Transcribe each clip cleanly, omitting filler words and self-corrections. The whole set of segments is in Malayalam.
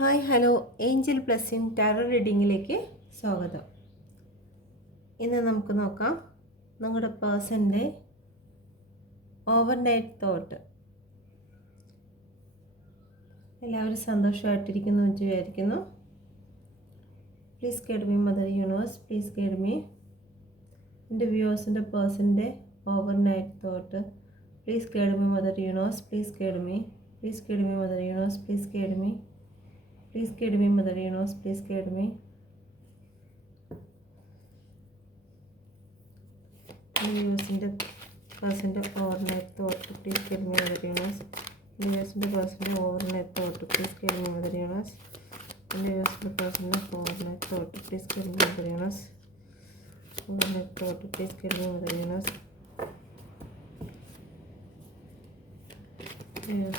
ഹായ് ഹലോ ഏഞ്ചൽ പ്ലസിൻ ടാരോ റീഡിങ്ങിലേക്ക് സ്വാഗതം. ഇന്ന് നമുക്ക് നോക്കാം നിങ്ങളുടെ പേഴ്സൻ്റെ ഓവർനൈറ്റ് തോട്ട്. എല്ലാവരും സന്തോഷമായിട്ടിരിക്കുന്നു എന്ന് വിചാരിക്കുന്നു. Please guide me mother universe, please guide me. എൻ്റെ വ്യൂവേഴ്സിൻ്റെ പേഴ്സൻ്റെ overnight thought. Please guide me mother universe, please guide me. Please guide me mother universe, please guide me. Please guide me, Mother Universe. Please guide me. Universe person overnight thought. Please guide me, Mother Universe. Universe person overnight thought. Please guide me, Mother Universe. Universe person overnight thought. Please guide me, Mother Universe. Overnight thought. Please guide me, Mother Universe. Yes.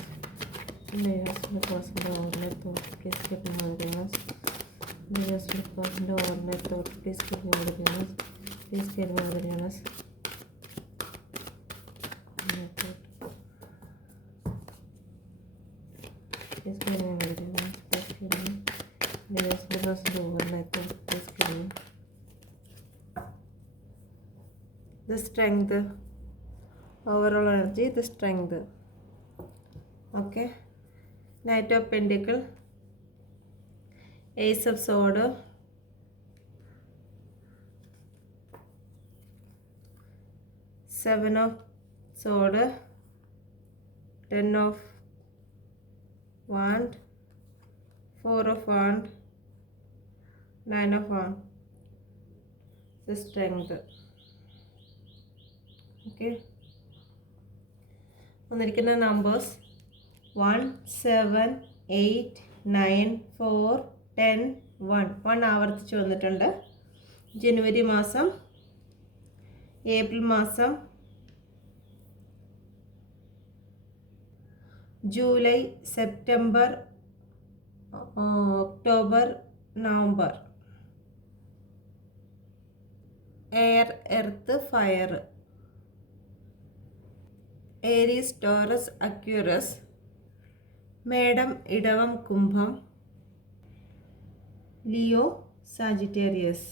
Layers the person the overnight thought, please get me Mother Universe. Layers the person the overnight thought, please get me Mother Universe. Please get me Mother Universe. Please get me Mother Universe. Please get me. Layers the person the overnight thought, please get me. The strength, overall energy, the strength. Okay. Knight of Pentacle, Ace of Sword, Seven of Sword, Ten of Wand, Four of Wand, Nine of Wand. The Strength. Okay. വന്നിരിക്കുന്ന numbers 1, 7, 8, 9, 4, 10, 1 ആവർത്തിച്ച് വന്നിട്ടുണ്ട്. ജനുവരി മാസം, ഏപ്രിൽ മാസം, July, September, October, November. Air, earth, fire. Aries, Taurus, Aquarius. മേടം, ഇടവം, കുംഭം. Leo, Sagittarius.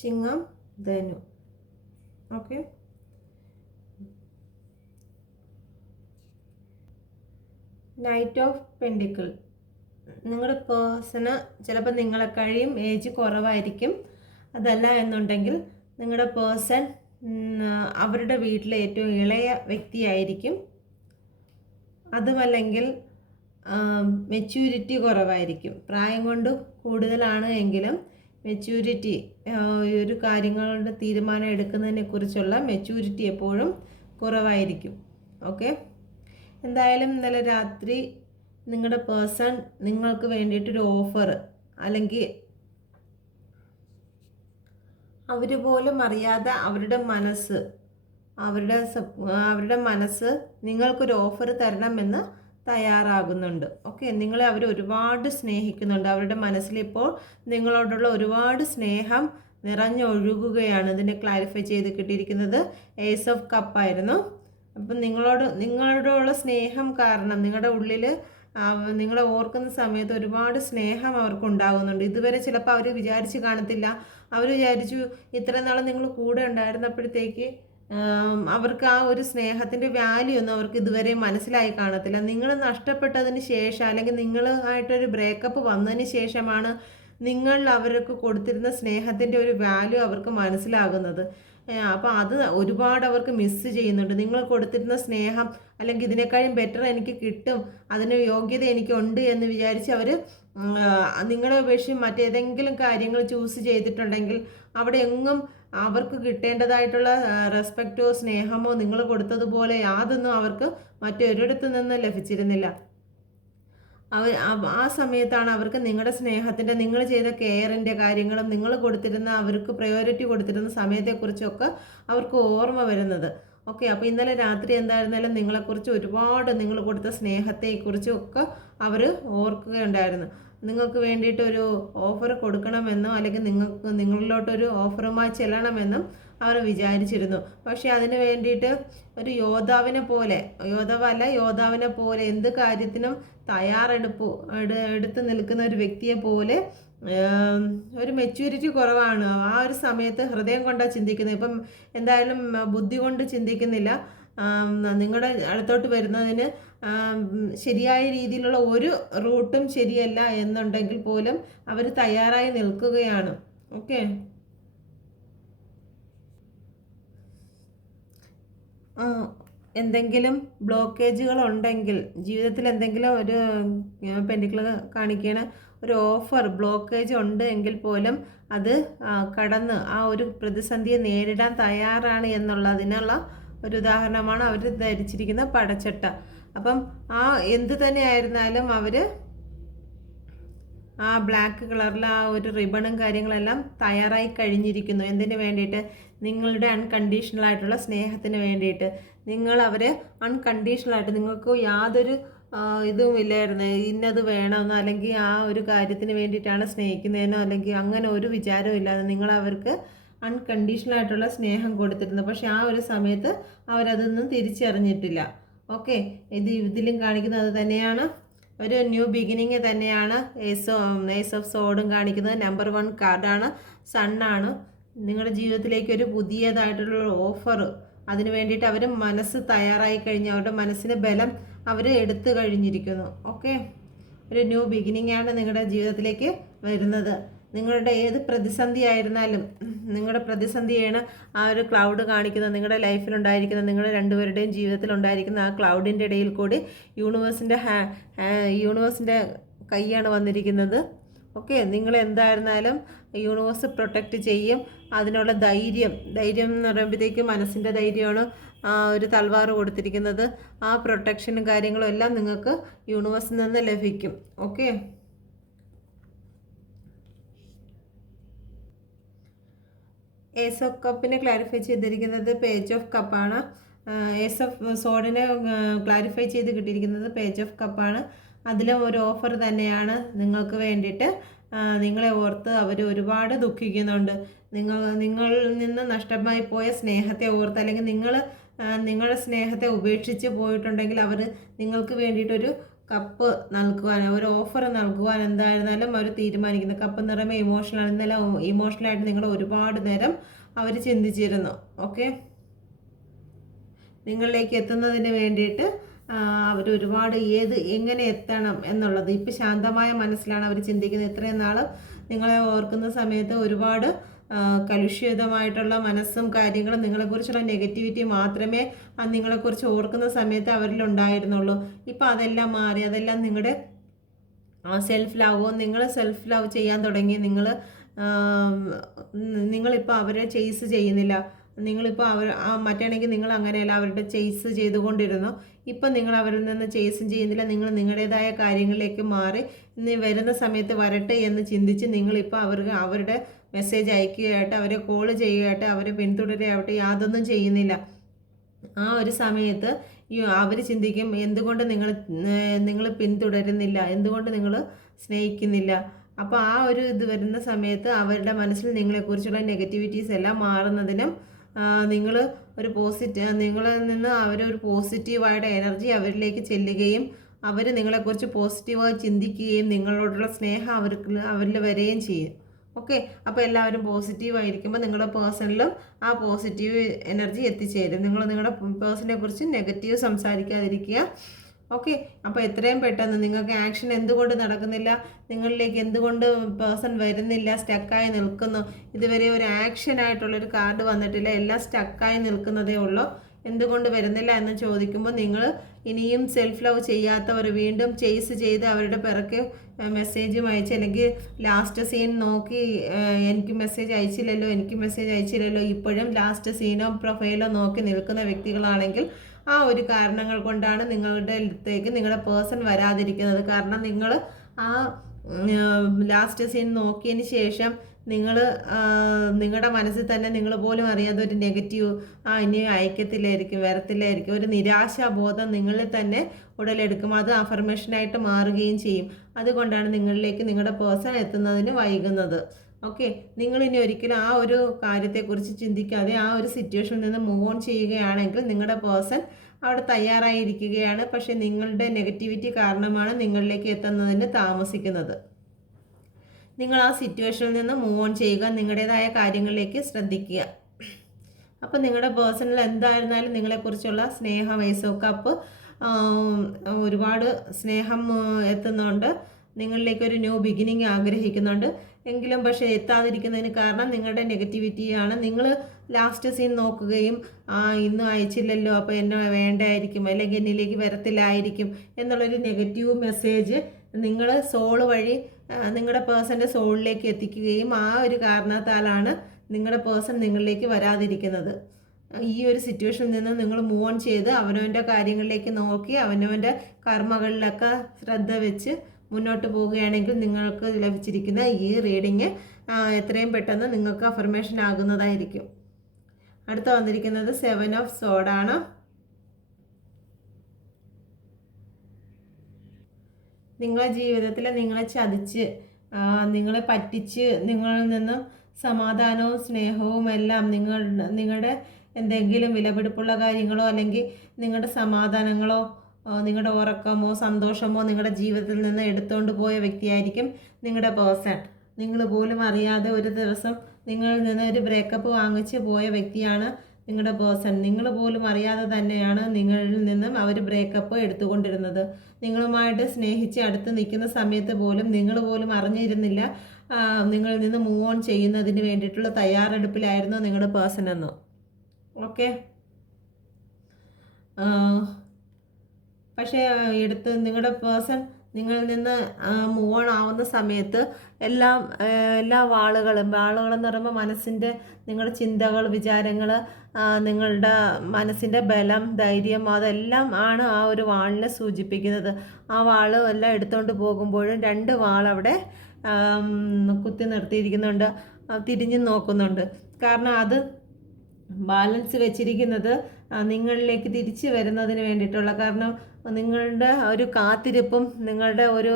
ചിങ്ങം, ധനു. ഓക്കെ. Night of pentacle. നിങ്ങളുടെ പേഴ്സണ് ചിലപ്പോൾ നിങ്ങളെ കഴിയും ഏജ് കുറവായിരിക്കും. അതല്ല എന്നുണ്ടെങ്കിൽ നിങ്ങളുടെ പേഴ്സൺ അവരുടെ വീട്ടിലെ ഏറ്റവും ഇളയ വ്യക്തിയായിരിക്കും. അതുമല്ലെങ്കിൽ മെച്യൂരിറ്റി കുറവായിരിക്കും. പ്രായം കൊണ്ട് കൂടുതലാണ് എങ്കിലും മെച്യൂരിറ്റി, ഒരു കാര്യങ്ങളുടെ തീരുമാനം എടുക്കുന്നതിനെ കുറിച്ചുള്ള മെച്യൂരിറ്റി എപ്പോഴും കുറവായിരിക്കും. ഓക്കെ. എന്തായാലും ഇന്നലെ രാത്രി നിങ്ങളുടെ പേഴ്സൺ നിങ്ങൾക്ക് വേണ്ടിയിട്ടൊരു ഓഫർ, അല്ലെങ്കിൽ അവർ പോലും അറിയാതെ അവരുടെ മനസ്സ് നിങ്ങൾക്കൊരു ഓഫർ തരണമെന്ന് തയ്യാറാകുന്നുണ്ട്. ഓക്കെ. നിങ്ങളെ അവർ ഒരുപാട് സ്നേഹിക്കുന്നുണ്ട്. അവരുടെ മനസ്സിലിപ്പോൾ നിങ്ങളോടുള്ള ഒരുപാട് സ്നേഹം നിറഞ്ഞൊഴുകുകയാണ്. ഇതിനെ ക്ലാരിഫൈ ചെയ്ത് കിട്ടിയിരിക്കുന്നത് ഏസ് ഓഫ് കപ്പ് ആയിരുന്നു. അപ്പം നിങ്ങളോടുള്ള സ്നേഹം കാരണം നിങ്ങളുടെ ഉള്ളിൽ നിങ്ങളെ ഓർക്കുന്ന സമയത്ത് ഒരുപാട് സ്നേഹം അവർക്ക് ഉണ്ടാകുന്നുണ്ട്. ഇതുവരെ ചിലപ്പോൾ അവർ വിചാരിച്ച് കാണത്തില്ല. അവർ വിചാരിച്ചു ഇത്ര നാൾ നിങ്ങൾ കൂടെ ഉണ്ടായിരുന്നപ്പോഴത്തേക്ക് അവർക്ക് ആ ഒരു സ്നേഹത്തിൻ്റെ വാല്യൂ ഒന്നും അവർക്ക് ഇതുവരെ മനസ്സിലായി കാണത്തില്ല. നിങ്ങൾ നഷ്ടപ്പെട്ടതിന് ശേഷം, അല്ലെങ്കിൽ നിങ്ങളുമായിട്ടൊരു ബ്രേക്കപ്പ് വന്നതിന് ശേഷമാണ് നിങ്ങൾ അവർക്ക് കൊടുത്തിരുന്ന സ്നേഹത്തിൻ്റെ ഒരു വാല്യൂ അവർക്ക് മനസ്സിലാകുന്നത്. അപ്പോൾ അത് ഒരുപാട് അവർക്ക് മിസ്സ് ചെയ്യുന്നുണ്ട്. നിങ്ങൾ കൊടുത്തിരുന്ന സ്നേഹം, അല്ലെങ്കിൽ ഇതിനേക്കാളും ബെറ്റർ എനിക്ക് കിട്ടും, അതിന് യോഗ്യത എനിക്കുണ്ട് എന്ന് വിചാരിച്ച് അവർ നിങ്ങളെ ഉപേക്ഷിച്ച് മറ്റേതെങ്കിലും കാര്യങ്ങൾ ചൂസ് ചെയ്തിട്ടുണ്ടെങ്കിൽ അവിടെ എങ്ങും അവർക്ക് കിട്ടേണ്ടതായിട്ടുള്ള റെസ്പെക്റ്റോ സ്നേഹമോ നിങ്ങൾ കൊടുത്തതുപോലെ യാതൊന്നും അവർക്ക് മറ്റൊരിടത്തു നിന്ന് ലഭിച്ചിരുന്നില്ല. ആ സമയത്താണ് അവർക്ക് നിങ്ങളുടെ സ്നേഹത്തിൻ്റെ, നിങ്ങൾ ചെയ്ത കെയറിൻ്റെ കാര്യങ്ങളും നിങ്ങൾ കൊടുത്തിരുന്ന, അവർക്ക് പ്രയോറിറ്റി കൊടുത്തിരുന്ന സമയത്തെക്കുറിച്ചൊക്കെ അവർക്ക് ഓർമ്മ വരുന്നത്. ഓക്കെ. അപ്പോൾ ഇന്നലെ രാത്രി എന്തായിരുന്നാലും നിങ്ങളെക്കുറിച്ച് ഒരുപാട്, നിങ്ങൾ കൊടുത്ത സ്നേഹത്തെക്കുറിച്ചും ഒക്കെ അവർ ഓർക്കുകയുണ്ടായിരുന്നു. നിങ്ങൾക്ക് വേണ്ടിയിട്ടൊരു ഓഫർ കൊടുക്കണമെന്നോ അല്ലെങ്കിൽ നിങ്ങളിലോട്ടൊരു ഓഫറുമായി ചെല്ലണമെന്നും അവർ വിചാരിച്ചിരുന്നു. പക്ഷേ അതിന് വേണ്ടിയിട്ട് ഒരു യോദ്ധാവിനെ പോലെ എന്ത് കാര്യത്തിനും എടുത്ത് നിൽക്കുന്ന ഒരു വ്യക്തിയെ പോലെ ഒരു മെച്യൂരിറ്റി കുറവാണ്. ആ ഒരു സമയത്ത് ഹൃദയം കൊണ്ടാണ് ചിന്തിക്കുന്നത്. ഇപ്പം എന്തായാലും ബുദ്ധി കൊണ്ട് ചിന്തിക്കുന്നില്ല. നിങ്ങളുടെ അടുത്തോട്ട് വരുന്നതിന് ശരിയായ രീതിയിലുള്ള ഒരു റൂട്ടും ശരിയല്ല എന്നുണ്ടെങ്കിൽ പോലും അവർ തയ്യാറായി നിൽക്കുകയാണ്. ഓക്കെ, എന്തെങ്കിലും ബ്ലോക്കേജുകൾ ഉണ്ടെങ്കിൽ ജീവിതത്തിൽ എന്തെങ്കിലും ഒരു പെൻഡിക്കിൾ കാണിക്കണ ഒരു ബ്ലോക്കേജ് ഉണ്ട് എങ്കിൽ പോലും അത് കടന്ന് ആ ഒരു പ്രതിസന്ധിയെ നേരിടാൻ തയ്യാറാണ് എന്നുള്ളതിനുള്ള ഒരു ഉദാഹരണമാണ് അവർ ധരിച്ചിരിക്കുന്ന പടച്ചട്ട. അപ്പം എന്ത് തന്നെ ആയിരുന്നാലും അവർ ആ ബ്ലാക്ക് കളറിൽ ആ ഒരു റിബണും കാര്യങ്ങളെല്ലാം തയ്യാറായി കഴിഞ്ഞിരിക്കുന്നു. എന്തിനു വേണ്ടിയിട്ട്? നിങ്ങളുടെ അൺകണ്ടീഷണലായിട്ടുള്ള സ്നേഹത്തിന് വേണ്ടിയിട്ട്. നിങ്ങൾ അവരെ അൺകണ്ടീഷണലായിട്ട്, നിങ്ങൾക്ക് യാതൊരു ഇതും ഇല്ലായിരുന്നു ഇന്നത് വേണമെന്നോ അല്ലെങ്കിൽ ആ ഒരു കാര്യത്തിന് വേണ്ടിയിട്ടാണ് സ്നേഹിക്കുന്നതിനോ അല്ലെങ്കിൽ അങ്ങനെ ഒരു വിചാരവും ഇല്ലാതെ നിങ്ങൾ അവർക്ക് അൺകണ്ടീഷണലായിട്ടുള്ള സ്നേഹം കൊടുത്തിരുന്നു. പക്ഷെ ആ ഒരു സമയത്ത് അവരതൊന്നും തിരിച്ചറിഞ്ഞിട്ടില്ല. ഓക്കെ, ഇതിലും കാണിക്കുന്നത് അത് തന്നെയാണ്. ഒരു ന്യൂ ബിഗിനിങ് തന്നെയാണ് ഏസ് ഓഫ് സോഡും കാണിക്കുന്നത്. നമ്പർ 1 കാർഡാണ്, സണ്ണാണ്. നിങ്ങളുടെ ജീവിതത്തിലേക്ക് ഒരു പുതിയതായിട്ടുള്ള ഓഫർ, അതിന് വേണ്ടിയിട്ട് അവർ മനസ്സ് തയ്യാറായി കഴിഞ്ഞ് അവരുടെ മനസ്സിന് ബലം അവർ എടുത്തു കഴിഞ്ഞിരിക്കുന്നു. ഓക്കെ, ഒരു ന്യൂ ബിഗിനിങ് ആണ് നിങ്ങളുടെ ജീവിതത്തിലേക്ക് വരുന്നത്. നിങ്ങളുടെ ഏത് പ്രതിസന്ധി ആയിരുന്നാലും, നിങ്ങളുടെ പ്രതിസന്ധിയാണ് ആ ഒരു ക്ലൗഡ് കാണിക്കുന്നത്. നിങ്ങളുടെ ലൈഫിലുണ്ടായിരിക്കുന്ന, നിങ്ങളുടെ രണ്ടുപേരുടെയും ജീവിതത്തിൽ ഉണ്ടായിരിക്കുന്ന ആ ക്ലൗഡിൻ്റെ ഇടയിൽ കൂടി യൂണിവേഴ്സിൻ്റെ കൈയാണ് വന്നിരിക്കുന്നത്. ഓക്കെ, നിങ്ങൾ എന്തായിരുന്നാലും യൂണിവേഴ്സ് പ്രൊട്ടക്റ്റ് ചെയ്യും. അതിനുള്ള ധൈര്യം എന്ന് പറയുമ്പോഴത്തേക്കും മനസ്സിൻ്റെ ധൈര്യമാണ് ഒരു തൽവാർ കൊടുത്തിരിക്കുന്നത്. ആ പ്രൊട്ടക്ഷനും കാര്യങ്ങളും എല്ലാം നിങ്ങൾക്ക് യൂണിവേഴ്സിൽ നിന്ന് ലഭിക്കും. ഓക്കെ, ഏസ് ഓഫ് കപ്പിനെ ക്ലാരിഫൈ ചെയ്തിരിക്കുന്നത് പേജ് ഓഫ് കപ്പാണ്. ഏസ് ഓഫ് സോഡിനെ ക്ലാരിഫൈ ചെയ്ത് കിട്ടിയിരിക്കുന്നത് പേജ് ഓഫ് കപ്പാണ്. അതിലും ഒരു ഓഫർ തന്നെയാണ് നിങ്ങൾക്ക് വേണ്ടിയിട്ട്. നിങ്ങളെ ഓർത്ത് അവർ ഒരുപാട് ദുഃഖിക്കുന്നുണ്ട്. നിങ്ങളിൽ നിന്ന് നഷ്ടമായി പോയ സ്നേഹത്തെ ഓർത്ത്, അല്ലെങ്കിൽ നിങ്ങളുടെ സ്നേഹത്തെ ഉപേക്ഷിച്ച് പോയിട്ടുണ്ടെങ്കിൽ അവർ നിങ്ങൾക്ക് വേണ്ടിയിട്ടൊരു കപ്പ് നൽകുവാൻ, ഒരു ഓഫർ നൽകുവാൻ എന്തായിരുന്നാലും അവർ തീരുമാനിക്കുന്നു. കപ്പ് നിറമേ ഇമോഷണലാണ്. ഇന്നലെ ഇമോഷണലായിട്ട് നിങ്ങൾ ഒരുപാട് നേരം അവർ ചിന്തിച്ചിരുന്നു. ഓക്കെ, നിങ്ങളിലേക്ക് എത്തുന്നതിന് വേണ്ടിയിട്ട് അവർ ഒരുപാട് എങ്ങനെ എത്തണം എന്നുള്ളത് ഇപ്പം ശാന്തമായ മനസ്സിലാണ് അവർ ചിന്തിക്കുന്നത്. ഇത്രയും നാൾ നിങ്ങളെ ഓർക്കുന്ന സമയത്ത് ഒരുപാട് കലുഷിതമായിട്ടുള്ള മനസ്സും കാര്യങ്ങളും, നിങ്ങളെക്കുറിച്ചുള്ള നെഗറ്റിവിറ്റി മാത്രമേ നിങ്ങളെക്കുറിച്ച് ഓർക്കുന്ന സമയത്ത് അവരിലുണ്ടായിരുന്നുള്ളൂ. ഇപ്പം അതെല്ലാം മാറി. അതെല്ലാം നിങ്ങളുടെ നിങ്ങൾ സെൽഫ് ലവ് ചെയ്യാൻ തുടങ്ങി. നിങ്ങളിപ്പോൾ അവരെ ചേസ് ചെയ്യുന്നില്ല. നിങ്ങളിപ്പോൾ മറ്റാണെങ്കിൽ നിങ്ങൾ അങ്ങനെയല്ല, അവരുടെ ചേസ് ചെയ്തുകൊണ്ടിരുന്നു. ഇപ്പം നിങ്ങൾ അവരിൽ നിന്ന് ചേസും ചെയ്യുന്നില്ല. നിങ്ങൾ നിങ്ങളുടേതായ കാര്യങ്ങളിലേക്ക് മാറി. ഇനി വരുന്ന സമയത്ത് വരട്ടെ എന്ന് ചിന്തിച്ച് നിങ്ങളിപ്പോൾ അവരുടെ മെസ്സേജ് അയക്കുകയായിട്ട്, അവരെ കോൾ ചെയ്യുകയായിട്ട്, അവരെ പിന്തുടരുകയാവട്ടെ യാതൊന്നും ചെയ്യുന്നില്ല. ആ ഒരു സമയത്ത് അവർ ചിന്തിക്കും, എന്തുകൊണ്ട് നിങ്ങൾ പിന്തുടരുന്നില്ല, എന്തുകൊണ്ട് നിങ്ങൾ സ്നേഹിക്കുന്നില്ല. അപ്പോൾ ആ ഒരു ഇത് വരുന്ന സമയത്ത് അവരുടെ മനസ്സിൽ നിങ്ങളെക്കുറിച്ചുള്ള നെഗറ്റിവിറ്റീസ് എല്ലാം മാറുന്നതിനും നിങ്ങളിൽ നിന്ന് അവരൊരു പോസിറ്റീവായിട്ട് എനർജി അവരിലേക്ക് ചെല്ലുകയും അവർ നിങ്ങളെക്കുറിച്ച് പോസിറ്റീവായി ചിന്തിക്കുകയും നിങ്ങളോടുള്ള സ്നേഹം അവരിൽ വരികയും ചെയ്യും. ഓക്കെ, അപ്പോൾ എല്ലാവരും പോസിറ്റീവായിരിക്കുമ്പോൾ നിങ്ങളുടെ പേഴ്സണിലും ആ പോസിറ്റീവ് എനർജി എത്തിച്ചേരും. നിങ്ങളുടെ പേഴ്സണിനെ കുറിച്ച് നെഗറ്റീവ് സംസാരിക്കാതിരിക്കുക. ഓക്കെ, അപ്പോൾ എത്രയും പെട്ടെന്ന് നിങ്ങൾക്ക് ആക്ഷൻ എന്തുകൊണ്ട് നടക്കുന്നില്ല, നിങ്ങളിലേക്ക് എന്തുകൊണ്ട് പേഴ്സൺ വരുന്നില്ല, സ്റ്റക്കായി നിൽക്കുന്നു. ഇതുവരെ ഒരു ആക്ഷനായിട്ടുള്ളൊരു കാർഡ് വന്നിട്ടില്ല, എല്ലാം സ്റ്റക്കായി നിൽക്കുന്നതേ ഉള്ളൂ. എന്തുകൊണ്ട് വരുന്നില്ല എന്ന് ചോദിക്കുമ്പോൾ നിങ്ങൾ ഇനിയും സെൽഫ് ലവ് ചെയ്യാത്തവർ വീണ്ടും ചേസ് ചെയ്ത് അവരുടെ പിറക്കെ മെസ്സേജും അയച്ച്, അല്ലെങ്കിൽ ലാസ്റ്റ് സീൻ നോക്കി എനിക്ക് മെസ്സേജ് അയച്ചില്ലല്ലോ ഇപ്പോഴും ലാസ്റ്റ് സീനോ പ്രൊഫൈലോ നോക്കി നിൽക്കുന്ന വ്യക്തികളാണെങ്കിൽ ആ ഒരു കാരണങ്ങൾ കൊണ്ടാണ് നിങ്ങളുടെ അടുത്തേക്ക് നിങ്ങളുടെ പേഴ്സൺ വരാതിരിക്കുന്നത്. കാരണം നിങ്ങൾ ആ ലാസ്റ്റ് സീൻ നോക്കിയതിന് ശേഷം നിങ്ങളുടെ മനസ്സിൽ തന്നെ നിങ്ങൾ പോലും അറിയാതെ ഒരു നെഗറ്റീവ്, ഇനി വരത്തില്ലായിരിക്കും, ഒരു നിരാശാബോധം നിങ്ങളിൽ തന്നെ ഉടലെടുക്കും. അത് അഫർമേഷനായിട്ട് മാറുകയും ചെയ്യും. അതുകൊണ്ടാണ് നിങ്ങളിലേക്ക് നിങ്ങളുടെ പേഴ്സൺ എത്തുന്നതിന് വൈകുന്നത്. ഓക്കെ, നിങ്ങളിനി ഒരിക്കലും ആ ഒരു കാര്യത്തെക്കുറിച്ച് ചിന്തിക്കാതെ ആ ഒരു സിറ്റുവേഷനിൽ നിന്ന് മൂവ് ഓൺ ചെയ്യുകയാണെങ്കിൽ നിങ്ങളുടെ പേഴ്സൺ അവിടെ തയ്യാറായിരിക്കുകയാണ്. പക്ഷേ നിങ്ങളുടെ നെഗറ്റിവിറ്റി കാരണമാണ് നിങ്ങളിലേക്ക് എത്തുന്നതിന് താമസിക്കുന്നത്. നിങ്ങൾ ആ സിറ്റുവേഷനിൽ നിന്ന് മൂവ് ഓൺ ചെയ്യുക, നിങ്ങളുടേതായ കാര്യങ്ങളിലേക്ക് ശ്രദ്ധിക്കുക. അപ്പോൾ നിങ്ങളുടെ പേഴ്സണിൽ എന്തായിരുന്നാലും നിങ്ങളെക്കുറിച്ചുള്ള സ്നേഹം കപ്പ് ഒരുപാട് സ്നേഹം എത്തുന്നുണ്ട്, നിങ്ങളിലേക്കൊരു ന്യൂ ബിഗിനിങ് ആഗ്രഹിക്കുന്നുണ്ട്. എങ്കിലും പക്ഷേ എത്താതിരിക്കുന്നതിന് കാരണം നിങ്ങളുടെ നെഗറ്റിവിറ്റിയാണ്. നിങ്ങൾ ലാസ്റ്റ് സീൻ നോക്കുകയും ഇന്നും അയച്ചില്ലല്ലോ, അപ്പോൾ എന്നെ വേണ്ടായിരിക്കും, അല്ലെങ്കിൽ എന്നിലേക്ക് വരത്തില്ലായിരിക്കും എന്നുള്ളൊരു നെഗറ്റീവ് മെസ്സേജ് നിങ്ങൾ സോൾ വഴി നിങ്ങളുടെ പേഴ്സൻ്റെ സോളിലേക്ക് എത്തിക്കുകയും ആ ഒരു കാരണത്താലാണ് നിങ്ങളുടെ പേഴ്സൺ നിങ്ങളിലേക്ക് വരാതിരിക്കുന്നത്. ഈ ഒരു സിറ്റുവേഷനിൽ നിന്ന് നിങ്ങൾ മൂവ് ഓൺ ചെയ്ത് അവനവൻ്റെ കാര്യങ്ങളിലേക്ക് നോക്കി അവനവൻ്റെ കർമ്മകളിലൊക്കെ ശ്രദ്ധ വെച്ച് മുന്നോട്ട് പോവുകയാണെങ്കിൽ നിങ്ങൾക്ക് ലഭിച്ചിരിക്കുന്ന ഈ റീഡിങ് എത്രയും പെട്ടെന്ന് നിങ്ങൾക്ക് അഫർമേഷൻ ആകുന്നതായിരിക്കും. അടുത്ത വന്നിരിക്കുന്നത് 7 ഓഫ് സോഡാണ്. നിങ്ങളുടെ ജീവിതത്തിൽ നിങ്ങളെ ചതിച്ച് നിങ്ങളെ പറ്റിച്ച് നിങ്ങളിൽ നിന്നും സമാധാനവും സ്നേഹവും എല്ലാം നിങ്ങളുടെ എന്തെങ്കിലും വിലപിടിപ്പുള്ള കാര്യങ്ങളോ അല്ലെങ്കിൽ നിങ്ങളുടെ സമാധാനങ്ങളോ നിങ്ങളുടെ ഉറക്കമോ സന്തോഷമോ നിങ്ങളുടെ ജീവിതത്തിൽ നിന്ന് എടുത്തുകൊണ്ട് പോയ വ്യക്തിയായിരിക്കും നിങ്ങളുടെ പേഴ്സൺ. നിങ്ങൾ പോലും അറിയാതെ ഒരു ദിവസം നിങ്ങളിൽ നിന്ന് ഒരു ബ്രേക്കപ്പ് വാങ്ങിച്ച് പോയ വ്യക്തിയാണ് നിങ്ങളുടെ പേഴ്സൺ. നിങ്ങൾ പോലും അറിയാതെ തന്നെയാണ് നിങ്ങളിൽ നിന്നും അവർ ബ്രേക്കപ്പ് എടുത്തുകൊണ്ടിരുന്നത്. നിങ്ങളുമായിട്ട് സ്നേഹിച്ച് അടുത്ത് നിൽക്കുന്ന സമയത്ത് പോലും നിങ്ങൾ പോലും അറിഞ്ഞിരുന്നില്ല നിങ്ങളിൽ നിന്ന് മൂവ് ഓൺ ചെയ്യുന്നതിന് വേണ്ടിയിട്ടുള്ള തയ്യാറെടുപ്പിലായിരുന്നു നിങ്ങളുടെ പേഴ്സൺ എന്ന്. ഓക്കെ, പക്ഷേ നിങ്ങളുടെ പേഴ്സൺ നിങ്ങളിൽ നിന്ന് മൂവ് ഓൺ ആവുന്ന സമയത്ത് എല്ലാ വാളുകളെന്ന് പറയുമ്പോൾ മനസ്സിൻ്റെ നിങ്ങളുടെ ചിന്തകൾ വിചാരങ്ങൾ നിങ്ങളുടെ മനസ്സിൻ്റെ ബലം ധൈര്യം അതെല്ലാം ആണ് ആ ഒരു വാളിനെ സൂചിപ്പിക്കുന്നത്. ആ വാള് എല്ലാം എടുത്തുകൊണ്ട് പോകുമ്പോഴും 2 വാളവിടെ കുത്തി നിർത്തിയിരിക്കുന്നുണ്ട്, തിരിഞ്ഞു നോക്കുന്നുണ്ട്. കാരണം അത് ബാലൻസ് വെച്ചിരിക്കുന്നത് നിങ്ങളിലേക്ക് തിരിച്ചു വരുന്നതിന് വേണ്ടിയിട്ടുള്ള, കാരണം നിങ്ങളുടെ ഒരു കാത്തിരിപ്പും നിങ്ങളുടെ ഒരു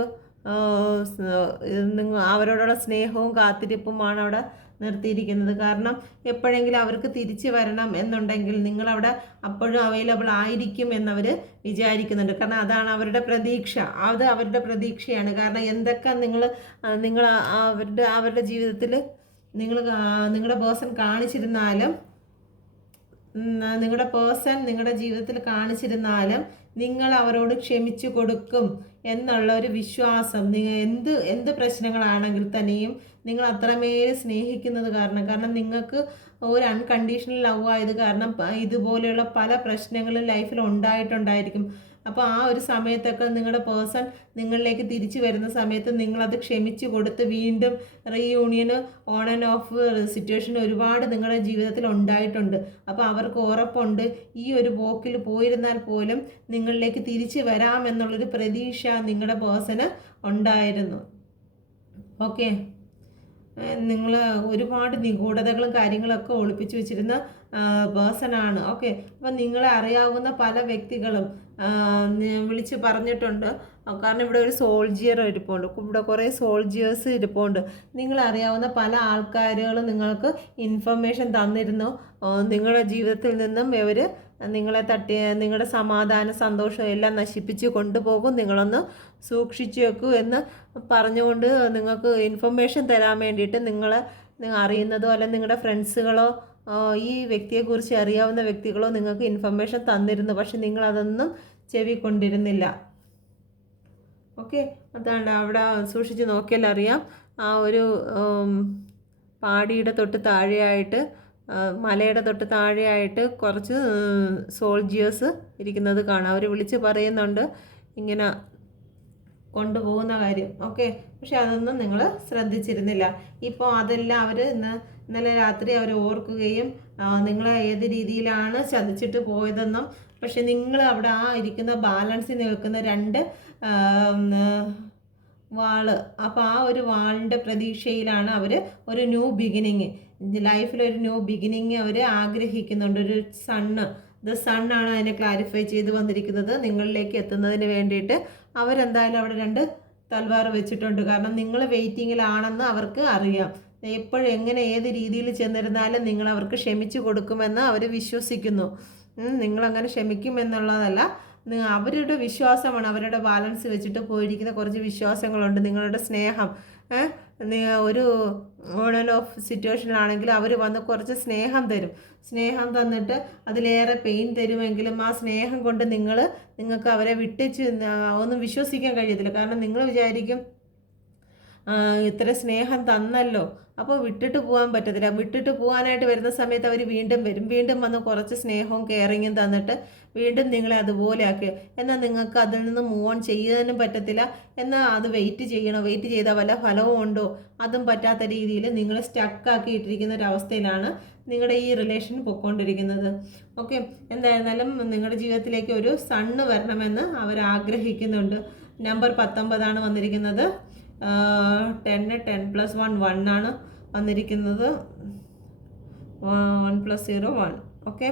അവരോടുള്ള സ്നേഹവും കാത്തിരിപ്പുമാണ് അവിടെ നിർത്തിയിരിക്കുന്നത്. കാരണം എപ്പോഴെങ്കിലും അവർക്ക് തിരിച്ചു വരണം എന്നുണ്ടെങ്കിൽ നിങ്ങളവിടെ അപ്പോഴും അവൈലബിൾ ആയിരിക്കും എന്നവർ വിചാരിക്കുന്നുണ്ട്. കാരണം അതാണ് അവരുടെ പ്രതീക്ഷ, അത് അവരുടെ പ്രതീക്ഷയാണ്. കാരണം എന്തൊക്കെ നിങ്ങൾ അവരുടെ ജീവിതത്തിൽ നിങ്ങളുടെ പേഴ്സൺ കാണിച്ചിരുന്നാലും നിങ്ങളുടെ ജീവിതത്തിൽ കാണിച്ചിരുന്നാലും നിങ്ങൾ അവരോട് ക്ഷമിച്ചു കൊടുക്കും എന്നുള്ള ഒരു വിശ്വാസം, എന്ത് പ്രശ്നങ്ങളാണെങ്കിൽ തന്നെയും നിങ്ങൾ അത്രമേൽ സ്നേഹിക്കുന്നത് കാരണം നിങ്ങൾക്ക് ഒരു അൺകണ്ടീഷണൽ ലവ് ആയത് കാരണം ഇതുപോലെയുള്ള പല പ്രശ്നങ്ങളും ലൈഫിൽ ഉണ്ടായിട്ടുണ്ടായിരിക്കും. അപ്പോൾ ആ ഒരു സമയത്തൊക്കെ നിങ്ങളുടെ പേഴ്സൺ നിങ്ങളിലേക്ക് തിരിച്ചു വരുന്ന സമയത്ത് നിങ്ങളത് ക്ഷമിച്ചു കൊടുത്ത് വീണ്ടും reunion on and of situation ഒരുപാട് നിങ്ങളുടെ ജീവിതത്തിൽ ഉണ്ടായിട്ടുണ്ട്. അപ്പോൾ അവർക്ക് ഉറപ്പുണ്ട് ഈ ഒരു പോക്കിൽ പോയിരുന്നാൽ പോലും നിങ്ങളിലേക്ക് തിരിച്ചു വരാമെന്നുള്ളൊരു പ്രതീക്ഷ നിങ്ങളുടെ പേഴ്സണ് ഉണ്ടായിരുന്നു. ഓക്കെ, നിങ്ങൾ ഒരുപാട് നിഗൂഢതകളും കാര്യങ്ങളൊക്കെ ഒളിപ്പിച്ചു വെച്ചിരുന്ന പേഴ്സണാണ്. ഓക്കെ, അപ്പം നിങ്ങളെ അറിയാവുന്ന പല വ്യക്തികളും വിളിച്ച് പറഞ്ഞിട്ടുണ്ട്. കാരണം ഇവിടെ ഒരു സോൾജിയർ ഇരിപ്പുണ്ട്, ഇവിടെ കുറേ സോൾജിയേഴ്സ് ഇരിപ്പുണ്ട്. നിങ്ങളറിയാവുന്ന പല ആൾക്കാരുകളും നിങ്ങൾക്ക് ഇൻഫർമേഷൻ തന്നിരുന്നു. നിങ്ങളുടെ ജീവിതത്തിൽ നിന്നും ഇവർ നിങ്ങളെ നിങ്ങളുടെ സമാധാന സന്തോഷം എല്ലാം നശിപ്പിച്ച് കൊണ്ടുപോകും, നിങ്ങളൊന്ന് സൂക്ഷിച്ചു വെക്കൂ എന്ന് പറഞ്ഞുകൊണ്ട് നിങ്ങൾക്ക് ഇൻഫർമേഷൻ തരാൻ വേണ്ടിയിട്ട് നിങ്ങൾ അറിയുന്നതോ അല്ലെങ്കിൽ നിങ്ങളുടെ ഫ്രണ്ട്സുകളോ ഈ വ്യക്തിയെക്കുറിച്ച് അറിയാവുന്ന വ്യക്തികളോ നിങ്ങൾക്ക് ഇൻഫർമേഷൻ തന്നിരുന്നു. പക്ഷെ നിങ്ങളതൊന്നും ചെവിക്കൊണ്ടിരുന്നില്ല. ഓക്കെ, അതാണ്ട് അവിടെ സൂക്ഷിച്ച് നോക്കിയാൽ അറിയാം. ആ ഒരു പാടിയുടെ തൊട്ട് താഴെയായിട്ട് മലയുടെ തൊട്ട് താഴെയായിട്ട് കുറച്ച് സോൾജിയേഴ്സ് ഇരിക്കുന്നത് കാണാം. അവർ വിളിച്ച് പറയുന്നുണ്ട് ഇങ്ങനെ കൊണ്ടുപോകുന്ന കാര്യം. ഓക്കെ, പക്ഷെ അതൊന്നും നിങ്ങൾ ശ്രദ്ധിച്ചിരുന്നില്ല. ഇപ്പോൾ അതെല്ലാം അവർ ഇന്നലെ രാത്രി അവർ ഓർക്കുകയും നിങ്ങളെ ഏത് രീതിയിലാണ് ചതിച്ചിട്ട് പോയതെന്നും, പക്ഷെ നിങ്ങൾ അവിടെ ആ ഇരിക്കുന്ന ബാലൻസിൽ നിൽക്കുന്ന 2 വാള്, അപ്പോൾ ആ ഒരു വാളിൻ്റെ പ്രതീക്ഷയിലാണ് അവർ ഒരു ന്യൂ ബിഗിനിങ്, ലൈഫിലൊരു ന്യൂ ബിഗിനിങ് അവർ ആഗ്രഹിക്കുന്നുണ്ട്. ഒരു ദ സണ്ണാണ് അതിനെ ക്ലാരിഫൈ ചെയ്ത് വന്നിരിക്കുന്നത്. നിങ്ങളിലേക്ക് എത്തുന്നതിന് വേണ്ടിയിട്ട് അവരെന്തായാലും അവിടെ 2 തൽവാർ വെച്ചിട്ടുണ്ട്. കാരണം നിങ്ങൾ വെയിറ്റിങ്ങിലാണെന്ന് അവർക്ക് അറിയാം. എപ്പോഴും എങ്ങനെ ഏത് രീതിയിൽ ചെന്നിരുന്നാലും നിങ്ങൾ അവർക്ക് ക്ഷമിച്ചു കൊടുക്കുമെന്ന് അവർ വിശ്വസിക്കുന്നു. നിങ്ങളങ്ങനെ ക്ഷമിക്കുമെന്നുള്ളതല്ല, അവരുടെ വിശ്വാസമാണ്, അവരുടെ ബാലൻസ് വെച്ചിട്ട് പോയിരിക്കുന്ന കുറച്ച് വിശ്വാസങ്ങളുണ്ട്. നിങ്ങളുടെ സ്നേഹം ഒരു ഓൺ ആൻഡ് ഓഫ് സിറ്റുവേഷനിലാണെങ്കിൽ അവർ വന്ന് കുറച്ച് സ്നേഹം തരും. സ്നേഹം തന്നിട്ട് അതിലേറെ പെയിൻ തരുമെങ്കിലും ആ സ്നേഹം കൊണ്ട് നിങ്ങൾക്ക് അവരെ വിട്ടേച്ച് ഒന്നും വിശ്വസിക്കാൻ കഴിയത്തില്ല. കാരണം നിങ്ങൾ വിചാരിക്കും ഇത്ര സ്നേഹം തന്നല്ലോ, അപ്പോൾ വിട്ടിട്ട് പോകാൻ പറ്റത്തില്ല. വിട്ടിട്ട് പോകാനായിട്ട് വരുന്ന സമയത്ത് അവർ വീണ്ടും വരും. വീണ്ടും വന്ന് കുറച്ച് സ്നേഹവും കെയറിങ്ങും തന്നിട്ട് വീണ്ടും നിങ്ങളെ അതുപോലെ ആക്കി. എന്നാൽ നിങ്ങൾക്ക് അതിൽ നിന്ന് മൂവ് ഓൺ ചെയ്യാനും പറ്റത്തില്ല. എന്നാൽ അത് വെയിറ്റ് ചെയ്യണോ, വെയിറ്റ് ചെയ്താൽ വല്ല ഫലവും ഉണ്ടോ, അതും പറ്റാത്ത രീതിയിൽ നിങ്ങൾ സ്റ്റക്കാക്കി ഇട്ടിരിക്കുന്ന ഒരവസ്ഥയിലാണ് നിങ്ങളുടെ ഈ റിലേഷൻ പൊയ്ക്കൊണ്ടിരിക്കുന്നത്. ഓക്കെ, എന്തായിരുന്നാലും നിങ്ങളുടെ ജീവിതത്തിലേക്ക് ഒരു സണ്ണ് വരണമെന്ന് അവർ ആഗ്രഹിക്കുന്നുണ്ട്. നമ്പർ 19 വന്നിരിക്കുന്നത്. 10+1 1 ആണ് വന്നിരിക്കുന്നത്. 1 + 0 1. ഓക്കെ,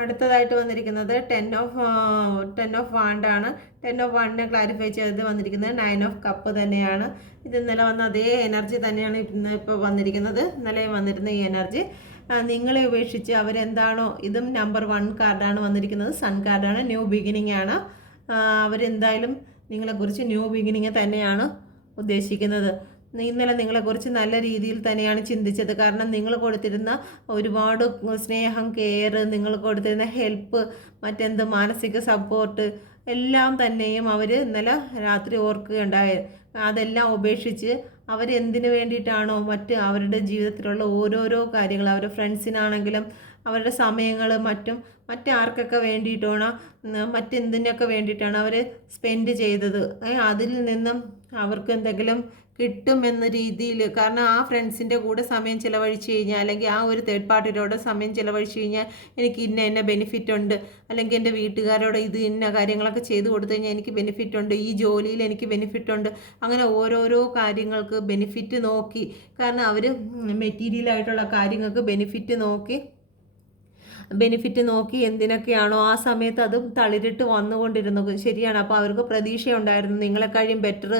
അടുത്തതായിട്ട് വന്നിരിക്കുന്നത് 10 of Wand ആണ്. 10 of Wand ക്ലാരിഫൈ ചെയ്ത് വന്നിരിക്കുന്നത് 9 of Cup തന്നെയാണ്. ഇത് ഇന്നലെ വന്ന അതേ എനർജി തന്നെയാണ് ഇപ്പോൾ വന്നിരിക്കുന്നത്. ഇന്നലെ വന്നിരുന്ന ഈ എനർജി നിങ്ങളെ ഉപേക്ഷിച്ച് അവരെന്താണോ, ഇതും നമ്പർ 1 കാർഡാണ് വന്നിരിക്കുന്നത്. സൺ കാർഡാണ്. ന്യൂ ബിഗിനിങ് ആണ്. അവരെന്തായാലും നിങ്ങളെക്കുറിച്ച് ന്യൂ ബിഗിനിങ് തന്നെയാണ് ഉദ്ദേശിക്കുന്നത്. ഇന്നലെ നിങ്ങളെക്കുറിച്ച് നല്ല രീതിയിൽ തന്നെയാണ് ചിന്തിച്ചത്. കാരണം നിങ്ങൾ കൊടുത്തിരുന്ന ഒരുപാട് സ്നേഹം, കെയർ, നിങ്ങൾ കൊടുത്തിരുന്ന ഹെൽപ്പ്, മറ്റെന്ത് മാനസിക സപ്പോർട്ട് എല്ലാം തന്നെയും അവർ ഇന്നലെ രാത്രി ഓർക്കുകയുണ്ടായി. അതെല്ലാം ഉപേക്ഷിച്ച് അവരെന്തിനു വേണ്ടിയിട്ടാണോ അവരുടെ ജീവിതത്തിലുള്ള ഓരോരോ കാര്യങ്ങൾ, അവരുടെ ഫ്രണ്ട്സിനാണെങ്കിലും അവരുടെ സമയങ്ങൾ മറ്റാർക്കൊക്കെ വേണ്ടിയിട്ടാണോ, മറ്റെന്തിനൊക്കെ വേണ്ടിയിട്ടാണ് അവർ സ്പെൻഡ് ചെയ്തത്, അതിൽ നിന്നും അവർക്ക് എന്തെങ്കിലും കിട്ടുമെന്ന രീതിയിൽ. കാരണം ആ ഫ്രണ്ട്സിൻ്റെ കൂടെ സമയം ചിലവഴിച്ച് കഴിഞ്ഞാൽ, അല്ലെങ്കിൽ ആ ഒരു തേർഡ് പാർട്ടിയോട് സമയം ചിലവഴിച്ച് കഴിഞ്ഞാൽ എനിക്ക് ഇന്ന ബെനിഫിറ്റ് ഉണ്ട്, അല്ലെങ്കിൽ എൻ്റെ വീട്ടുകാരോട് ഇന്ന കാര്യങ്ങളൊക്കെ ചെയ്തു കൊടുത്തു കഴിഞ്ഞാൽ എനിക്ക് ബെനിഫിറ്റ് ഉണ്ട്, ഈ ജോലിയിൽ എനിക്ക് ബെനിഫിറ്റ് ഉണ്ട്, അങ്ങനെ ഓരോരോ കാര്യങ്ങൾക്ക് ബെനിഫിറ്റ് നോക്കി. കാരണം അവർ മെറ്റീരിയലായിട്ടുള്ള കാര്യങ്ങൾക്ക് ബെനിഫിറ്റ് നോക്കി എന്തിനൊക്കെയാണോ ആ സമയത്ത് അതും തളിരിട്ട് വന്നുകൊണ്ടിരുന്നു. ശരിയാണ്. അപ്പോൾ അവർക്ക് പ്രതീക്ഷയുണ്ടായിരുന്നു നിങ്ങളെക്കാളും ബെറ്റർ.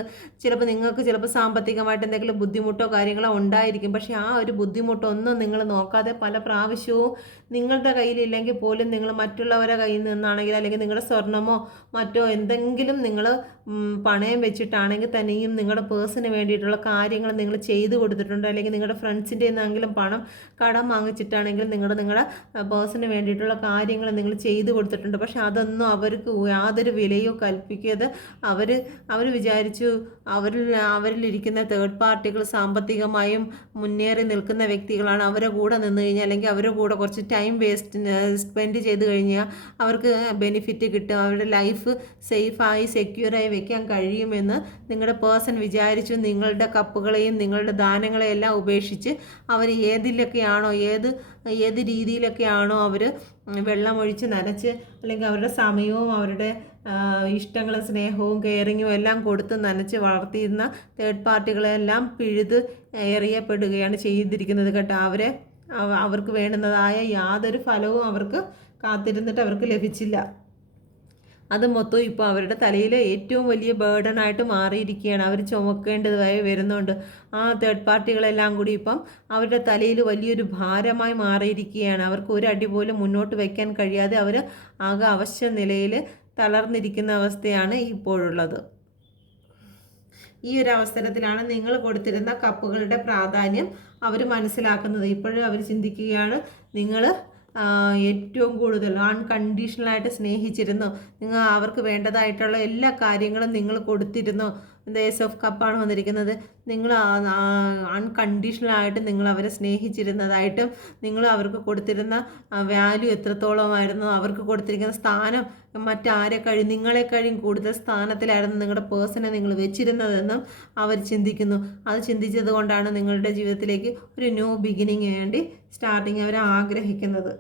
ചിലപ്പോൾ സാമ്പത്തികമായിട്ട് എന്തെങ്കിലും ബുദ്ധിമുട്ടോ കാര്യങ്ങളോ ഉണ്ടായിരിക്കും. പക്ഷേ ആ ഒരു ബുദ്ധിമുട്ടൊന്നും നിങ്ങൾ നോക്കാതെ പല പ്രാവശ്യവും നിങ്ങളുടെ കയ്യിലില്ലെങ്കിൽ പോലും നിങ്ങൾ മറ്റുള്ളവരുടെ കയ്യിൽ നിന്നാണെങ്കിൽ, അല്ലെങ്കിൽ നിങ്ങളുടെ സ്വർണമോ മറ്റോ എന്തെങ്കിലും നിങ്ങൾ പണയം വെച്ചിട്ടാണെങ്കിൽ തന്നെയും നിങ്ങളുടെ പേഴ്സണിന് വേണ്ടിയിട്ടുള്ള കാര്യങ്ങൾ നിങ്ങൾ ചെയ്തു കൊടുത്തിട്ടുണ്ട്. അല്ലെങ്കിൽ നിങ്ങളുടെ ഫ്രണ്ട്സിൻ്റെ നിന്നെങ്കിലും പണം കടം വാങ്ങിച്ചിട്ടാണെങ്കിലും നിങ്ങളുടെ പേഴ്സണിന് വേണ്ടിയിട്ടുള്ള കാര്യങ്ങൾ നിങ്ങൾ ചെയ്തു കൊടുത്തിട്ടുണ്ട്. പക്ഷെ അതൊന്നും അവർക്ക് യാതൊരു വിലയോ കൽപ്പിക്കാതെ അവർ വിചാരിച്ചു അവരിലിരിക്കുന്ന തേർഡ് പാർട്ടികൾ സാമ്പത്തികമായും മുന്നേറി നിൽക്കുന്ന വ്യക്തികളാണ്. അവരെ കൂടെ നിന്ന് കഴിഞ്ഞാൽ, അല്ലെങ്കിൽ അവരുടെ കൂടെ കുറച്ച് ടൈം സ്പെൻഡ് ചെയ്ത് കഴിഞ്ഞാൽ അവർക്ക് ബെനിഫിറ്റ് കിട്ടും, അവരുടെ ലൈഫ് സേഫായി സെക്യൂറായി വെക്കാൻ കഴിയുമെന്ന് നിങ്ങളുടെ പേഴ്സൺ വിചാരിച്ചു. നിങ്ങളുടെ കപ്പുകളെയും നിങ്ങളുടെ ദാനങ്ങളെയും എല്ലാം ഉപേക്ഷിച്ച് അവർ ഏത് രീതിയിലൊക്കെയാണോ അവർ വെള്ളമൊഴിച്ച് നനച്ച്, അല്ലെങ്കിൽ അവരുടെ സമയവും അവരുടെ ഇഷ്ടങ്ങളും സ്നേഹവും കെയറിങ്ങും എല്ലാം കൊടുത്ത് നനച്ച് വളർത്തിയിരുന്ന തേർഡ് പാർട്ടികളെല്ലാം പിഴുത് എറിയപ്പെടുകയാണ് ചെയ്തിരിക്കുന്നത് കേട്ടോ. അവർക്ക് വേണ്ടുന്നതായ യാതൊരു ഫലവും അവർക്ക് കാത്തിരുന്നിട്ട് അവർക്ക് ലഭിച്ചില്ല. അത് മൊത്തം ഇപ്പോൾ അവരുടെ തലയിൽ ഏറ്റവും വലിയ ബേർഡനായിട്ട് മാറിയിരിക്കുകയാണ്. അവർ ചുമക്കേണ്ടതായി വരുന്നുണ്ട്. ആ തേർഡ് പാർട്ടികളെല്ലാം കൂടി ഇപ്പം അവരുടെ തലയിൽ വലിയൊരു ഭാരമായി മാറിയിരിക്കുകയാണ്. അവർക്ക് ഒരു അടി പോലും മുന്നോട്ട് വയ്ക്കാൻ കഴിയാതെ അവർ ആകെ അവശ്യ നിലയിൽ തളർന്നിരിക്കുന്ന അവസ്ഥയാണ് ഇപ്പോഴുള്ളത്. ഈ ഒരു അവസരത്തിലാണ് നിങ്ങൾ കൊടുത്തിരുന്ന കപ്പുകളുടെ പ്രാധാന്യം അവർ മനസ്സിലാക്കുന്നത്. ഇപ്പോഴും അവർ ചിന്തിക്കുകയാണ്, നിങ്ങൾ ഏറ്റവും കൂടുതൽ അൺകണ്ടീഷണലായിട്ട് സ്നേഹിച്ചിരുന്നു, നിങ്ങൾ അവർക്ക് വേണ്ടതായിട്ടുള്ള എല്ലാ കാര്യങ്ങളും നിങ്ങൾ കൊടുത്തിരുന്നു. ഏസ് ഓഫ് കപ്പാണ് വന്നിരിക്കുന്നത്. നിങ്ങൾ അൺകണ്ടീഷണലായിട്ട് നിങ്ങൾ അവരെ സ്നേഹിച്ചിരുന്നതായിട്ടും, നിങ്ങൾ അവർക്ക് കൊടുത്തിരുന്ന വാല്യൂ എത്രത്തോളമായിരുന്നു, അവർക്ക് കൊടുത്തിരിക്കുന്ന സ്ഥാനം നിങ്ങളെക്കഴിയും കൂടുതൽ സ്ഥാനത്തിലായിരുന്നു നിങ്ങളുടെ പേഴ്സണെ നിങ്ങൾ വെച്ചിരുന്നതെന്നും അവർ ചിന്തിക്കുന്നു. അത് ചിന്തിച്ചത് കൊണ്ടാണ് നിങ്ങളുടെ ജീവിതത്തിലേക്ക് ഒരു ന്യൂ ബിഗിനിങ് വേണ്ടി സ്റ്റാർട്ടിങ് അവർ ആഗ്രഹിക്കുന്നത്.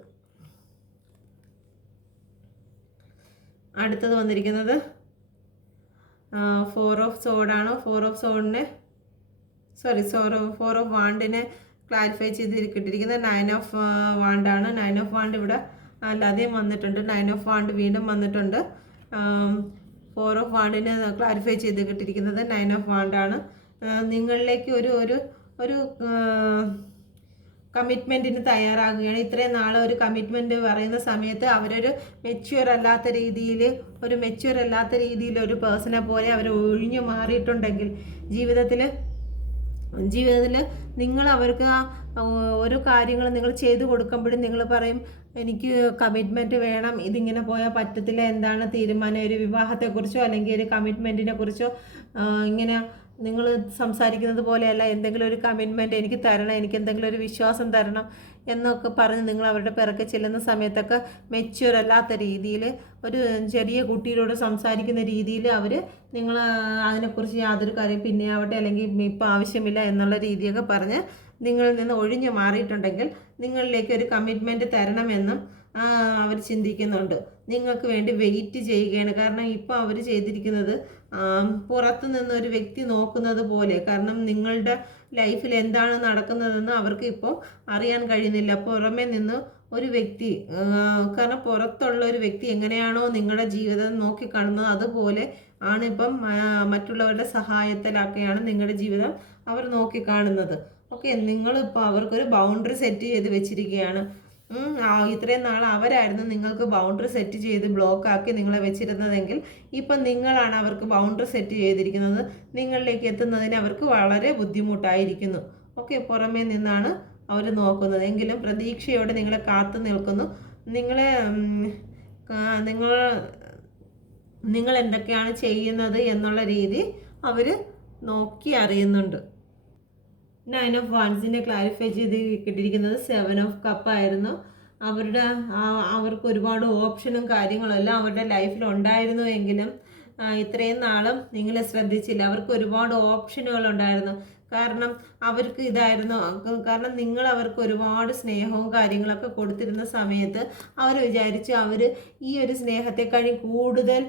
അടുത്തത് വന്നിരിക്കുന്നത് 4 ഓഫ് സോഡാണ്. 4 ഓഫ് വാണ്ടിനെ ക്ലാരിഫൈ ചെയ്ത് കിട്ടിയിരിക്കുന്നത് 9 ഓഫ് വാണ്ടാണ്. 9 ഓഫ് വാണ്ട് ഇവിടെ അല്ലാതെയും വന്നിട്ടുണ്ട്. 9 ഓഫ് വാണ്ട് വീണ്ടും വന്നിട്ടുണ്ട്. 4 ഓഫ് വാണ്ടിന് ക്ലാരിഫൈ ചെയ്ത് കിട്ടിയിരിക്കുന്നത് 9 ഓഫ് വാണ്ടാണ്. നിങ്ങളിലേക്ക് ഒരു ഒരു ഒരു കമ്മിറ്റ്മെൻറ്റിന് തയ്യാറാകുകയാണ്. ഇത്രയും നാളെ ഒരു കമ്മിറ്റ്മെൻറ്റ് പറയുന്ന സമയത്ത് അവരൊരു മെച്യൂർ അല്ലാത്ത രീതിയിൽ ഒരു പേഴ്സണെ പോലെ അവർ ഒഴിഞ്ഞു മാറിയിട്ടുണ്ടെങ്കിൽ ജീവിതത്തിൽ നിങ്ങൾ അവർക്ക് ഓരോ കാര്യങ്ങൾ നിങ്ങൾ ചെയ്തു കൊടുക്കുമ്പോഴും നിങ്ങൾ പറയും എനിക്ക് കമ്മിറ്റ്മെൻറ്റ് വേണം, ഇതിങ്ങനെ പോയാൽ പറ്റത്തില്ല, എന്താണ് തീരുമാനം, ഒരു വിവാഹത്തെക്കുറിച്ചോ അല്ലെങ്കിൽ ഒരു കമ്മിറ്റ്മെൻറ്റിനെ കുറിച്ചോ ഇങ്ങനെ നിങ്ങൾ സംസാരിക്കുന്നത് പോലെയല്ല, എന്തെങ്കിലും ഒരു കമ്മിറ്റ്മെൻറ്റ് എനിക്ക് തരണം, എനിക്ക് എന്തെങ്കിലും ഒരു വിശ്വാസം തരണം എന്നൊക്കെ പറഞ്ഞ് നിങ്ങൾ അവരുടെ പിറക്കെ ചെല്ലുന്ന സമയത്തൊക്കെ മെച്യൂർ അല്ലാത്ത രീതിയിൽ ഒരു ചെറിയ കുട്ടിയോട് സംസാരിക്കുന്ന രീതിയിൽ അവർ നിങ്ങൾ അതിനെക്കുറിച്ച് യാതൊരു കാര്യം പിന്നെ ആവട്ടെ അല്ലെങ്കിൽ ഇപ്പം ആവശ്യമില്ല എന്നുള്ള രീതിയൊക്കെ പറഞ്ഞ് നിങ്ങളിൽ നിന്ന് ഒഴിഞ്ഞു മാറിയിട്ടുണ്ടെങ്കിൽ നിങ്ങളിലേക്ക് ഒരു കമ്മിറ്റ്മെൻറ്റ് തരണമെന്നും അവർ ചിന്തിക്കുന്നുണ്ട്. നിങ്ങൾക്ക് വേണ്ടി വെയിറ്റ് ചെയ്യുകയാണ്. കാരണം ഇപ്പോൾ അവർ ചെയ്തിരിക്കുന്നത് പുറത്തു നിന്നൊരു വ്യക്തി നോക്കുന്നത് പോലെ, കാരണം നിങ്ങളുടെ ലൈഫിൽ എന്താണ് നടക്കുന്നതെന്ന് അവർക്ക് ഇപ്പോൾ അറിയാൻ കഴിയുന്നില്ല. പുറമേ നിന്ന് ഒരു വ്യക്തി, കാരണം പുറത്തുള്ള ഒരു വ്യക്തി എങ്ങനെയാണോ നിങ്ങളുടെ ജീവിതം നോക്കിക്കാണുന്നത് അതുപോലെ ആണിപ്പം മറ്റുള്ളവരുടെ സഹായത്തിലൊക്കെയാണ് നിങ്ങളുടെ ജീവിതം അവർ നോക്കിക്കാണുന്നത്. ഓക്കെ, നിങ്ങളിപ്പോൾ അവർക്കൊരു ബൗണ്ടറി സെറ്റ് ചെയ്ത് വെച്ചിരിക്കുകയാണ്. ഇത്രയും നാൾ അവരായിരുന്നു നിങ്ങൾക്ക് ബൗണ്ടറി സെറ്റ് ചെയ്ത് ബ്ലോക്കാക്കി നിങ്ങളെ വെച്ചിരുന്നതെങ്കിൽ ഇപ്പം നിങ്ങളാണ് അവർക്ക് ബൗണ്ടറി സെറ്റ് ചെയ്തിരിക്കുന്നത്. നിങ്ങളിലേക്ക് എത്തുന്നതിന് അവർക്ക് വളരെ ബുദ്ധിമുട്ടായിരിക്കുന്നു. ഓക്കെ, പുറമേ നിന്നാണ് അവർ നോക്കുന്നത്, എങ്കിലും പ്രതീക്ഷയോടെ നിങ്ങളെ കാത്തു നിൽക്കുന്നു. നിങ്ങൾ എന്തൊക്കെയാണ് ചെയ്യുന്നത് എന്നുള്ള രീതി അവർ നോക്കി അറിയുന്നുണ്ട്. 9 ഓഫ് വാൻസിനെ ക്ലാരിഫൈ ചെയ്ത് കിട്ടിയിരിക്കുന്നത് 7 ഓഫ് കപ്പ് ആയിരുന്നു. അവർക്ക് ഒരുപാട് ഓപ്ഷനും കാര്യങ്ങളെല്ലാം അവരുടെ ലൈഫിൽ ഉണ്ടായിരുന്നു എങ്കിലും ഇത്രയും നാളും നിങ്ങളെ ശ്രദ്ധിച്ചില്ല. അവർക്ക് ഒരുപാട് ഓപ്ഷനുകൾ ഉണ്ടായിരുന്നു. കാരണം അവർക്ക് ഇതായിരുന്നു, കാരണം നിങ്ങൾ അവർക്ക് ഒരുപാട് സ്നേഹവും കാര്യങ്ങളൊക്കെ കൊടുത്തിരുന്ന സമയത്ത് അവർ വിചാരിച്ചു അവർ ഈ ഒരു സ്നേഹത്തെക്കാളും കൂടുതൽ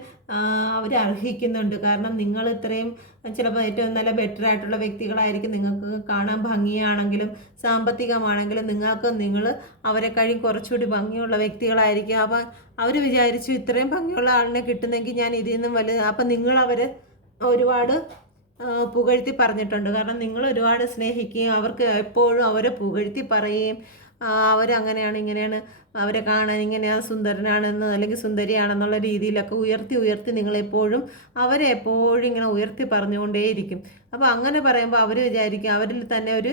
അവർ അർഹിക്കുന്നുണ്ട്. കാരണം നിങ്ങൾ ഇത്രയും ചിലപ്പോൾ ഏറ്റവും നല്ല ബെറ്റർ ആയിട്ടുള്ള വ്യക്തികളായിരിക്കും, നിങ്ങൾക്ക് കാണാൻ ഭംഗിയാണെങ്കിലും സാമ്പത്തികമാണെങ്കിലും നിങ്ങൾ അവരെക്കാളും കുറച്ചുകൂടി ഭംഗിയുള്ള വ്യക്തികളായിരിക്കും. അപ്പം അവർ വിചാരിച്ചു ഇത്രയും ഭംഗിയുള്ള ആളിനെ കിട്ടുന്നെങ്കിൽ ഞാൻ ഇതിൽ നിന്നും അപ്പം നിങ്ങൾ അവരെ ഒരുപാട് പുകഴ്ത്തി പറഞ്ഞിട്ടുണ്ട്. കാരണം നിങ്ങൾ ഒരുപാട് സ്നേഹിക്കുകയും അവർക്ക് എപ്പോഴും അവരെ പുകഴ്ത്തി പറയുകയും അവരങ്ങനെയാണ് ഇങ്ങനെയാണ്, അവരെ കാണാൻ ഇങ്ങനെയാണ്, സുന്ദരനാണെന്ന് അല്ലെങ്കിൽ സുന്ദരിയാണെന്നുള്ള രീതിയിലൊക്കെ ഉയർത്തി നിങ്ങളെപ്പോഴും അവരെ എപ്പോഴും ഇങ്ങനെ ഉയർത്തി പറഞ്ഞുകൊണ്ടേയിരിക്കും. അപ്പോൾ അങ്ങനെ പറയുമ്പോൾ അവർ വിചാരിക്കും അവരിൽ തന്നെ ഒരു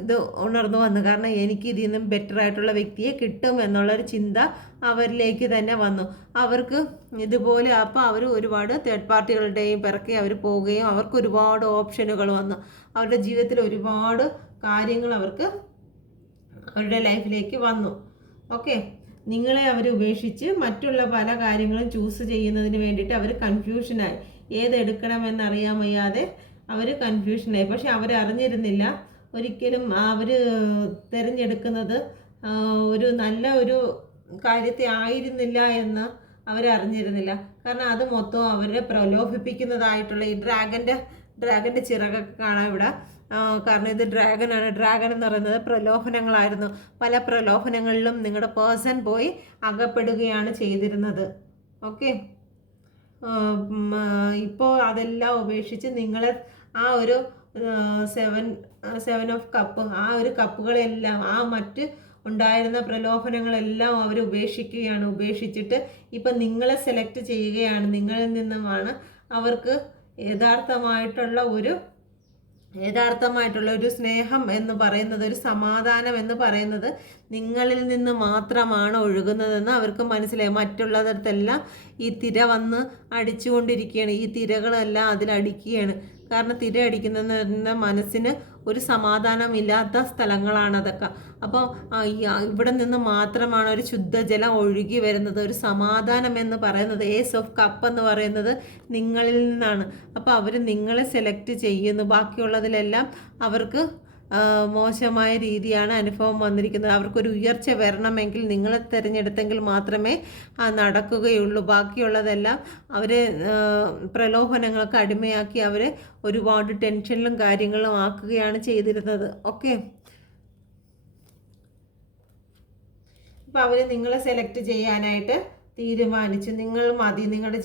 ഇത് ഉണർന്നു വന്നു, കാരണം എനിക്ക് ഇതിൽ നിന്നും ബെറ്റർ ആയിട്ടുള്ള വ്യക്തിയെ കിട്ടും എന്നുള്ളൊരു ചിന്ത അവരിലേക്ക് തന്നെ വന്നു. അവർക്ക് ഇതുപോലെ അപ്പോൾ അവർ ഒരുപാട് തേർഡ് പാർട്ടികളുടെയും പിറകെ അവർ പോവുകയും അവർക്ക് ഒരുപാട് ഓപ്ഷനുകൾ വന്നു. അവരുടെ ജീവിതത്തിൽ ഒരുപാട് കാര്യങ്ങൾ അവർക്ക് അവരുടെ ലൈഫിലേക്ക് വന്നു. ഓക്കെ, നിങ്ങളെ അവർ ഉപേക്ഷിച്ച് മറ്റുള്ള പല കാര്യങ്ങളും ചൂസ് ചെയ്യുന്നതിന് വേണ്ടിയിട്ട് അവർ കൺഫ്യൂഷനായി. ഏതെടുക്കണമെന്നറിയാൻ വയ്യാതെ അവർ കൺഫ്യൂഷനായി. പക്ഷെ അവരറിഞ്ഞിരുന്നില്ല ഒരിക്കലും അവർ തിരഞ്ഞെടുക്കുന്നത് ഒരു നല്ല ഒരു കാര്യത്തെ ആയിരുന്നില്ല എന്ന് അവരറിഞ്ഞിരുന്നില്ല. കാരണം അത് മൊത്തം അവരെ പ്രലോഭിപ്പിക്കുന്നതായിട്ടുള്ള ഈ ഡ്രാഗൻ്റെ ചിറകൊക്കെ കാണാം ഇവിടെ. കാരണം ഇത് ഡ്രാഗനാണ്. ഡ്രാഗൻ എന്ന് പറയുന്നത് പ്രലോഭനങ്ങളായിരുന്നു. പല പ്രലോഭനങ്ങളിലും നിങ്ങളുടെ പേഴ്സൺ പോയി അകപ്പെടുകയാണ് ചെയ്തിരുന്നത്. ഓക്കെ, ഇപ്പോൾ അതെല്ലാം ഉപേക്ഷിച്ച് നിങ്ങളെ ആ ഒരു 7 ഓഫ് കപ്പ്, ആ ഒരു കപ്പുകളെല്ലാം, ആ മറ്റ് ഉണ്ടായിരുന്ന പ്രലോഭനങ്ങളെല്ലാം അവർ ഉപേക്ഷിച്ചിട്ട് ഇപ്പം നിങ്ങളെ സെലക്ട് ചെയ്യുകയാണ്. നിങ്ങളിൽ നിന്നുമാണ് അവർക്ക് യഥാർത്ഥമായിട്ടുള്ള ഒരു സ്നേഹം എന്ന് പറയുന്നത്, ഒരു സമാധാനം എന്ന് പറയുന്നത് നിങ്ങളിൽ നിന്ന് മാത്രമാണ് ഒഴുകുന്നതെന്ന് അവർക്ക് മനസ്സിലായി. മറ്റുള്ളതിടത്തെല്ലാം ഈ തിര വന്ന് അടിച്ചുകൊണ്ടിരിക്കുകയാണ്. ഈ തിരകളെല്ലാം അതിലടിക്കുകയാണ്. കാരണം തിര അടിക്കുന്ന മനസ്സിന് ഒരു സമാധാനമില്ലാത്ത സ്ഥലങ്ങളാണ് അതൊക്കെ. അപ്പോൾ ഇവിടെ നിന്ന് മാത്രമാണ് ഒരു ശുദ്ധജലം ഒഴുകി വരുന്നത്. ഒരു സമാധാനം എന്ന് പറയുന്നത്, ഏസ് ഓഫ് കപ്പ് എന്ന് പറയുന്നത് നിങ്ങളിൽ നിന്നാണ്. അപ്പോൾ അവർ നിങ്ങളെ സെലക്ട് ചെയ്യുന്നു. ബാക്കിയുള്ളതിലെല്ലാം അവർക്ക് മോശമായ രീതിയാണ് അനുഭവം വന്നിരിക്കുന്നത്. അവർക്കൊരു ഉയർച്ച വരണമെങ്കിൽ നിങ്ങളെ തിരഞ്ഞെടുത്തെങ്കിൽ മാത്രമേ നടക്കുകയുള്ളൂ. ബാക്കിയുള്ളതെല്ലാം അവരെ പ്രലോഭനങ്ങൾക്ക് അടിമയാക്കി അവരെ ഒരുപാട് ടെൻഷനിലും കാര്യങ്ങളും ആക്കുകയാണ് ചെയ്തിരുന്നത്. ഓക്കെ, അപ്പോൾ അവർ നിങ്ങളെ സെലക്ട് ചെയ്യാനായിട്ട് തീരുമാനിച്ചു. നിങ്ങൾ മതി, നിങ്ങളുടെ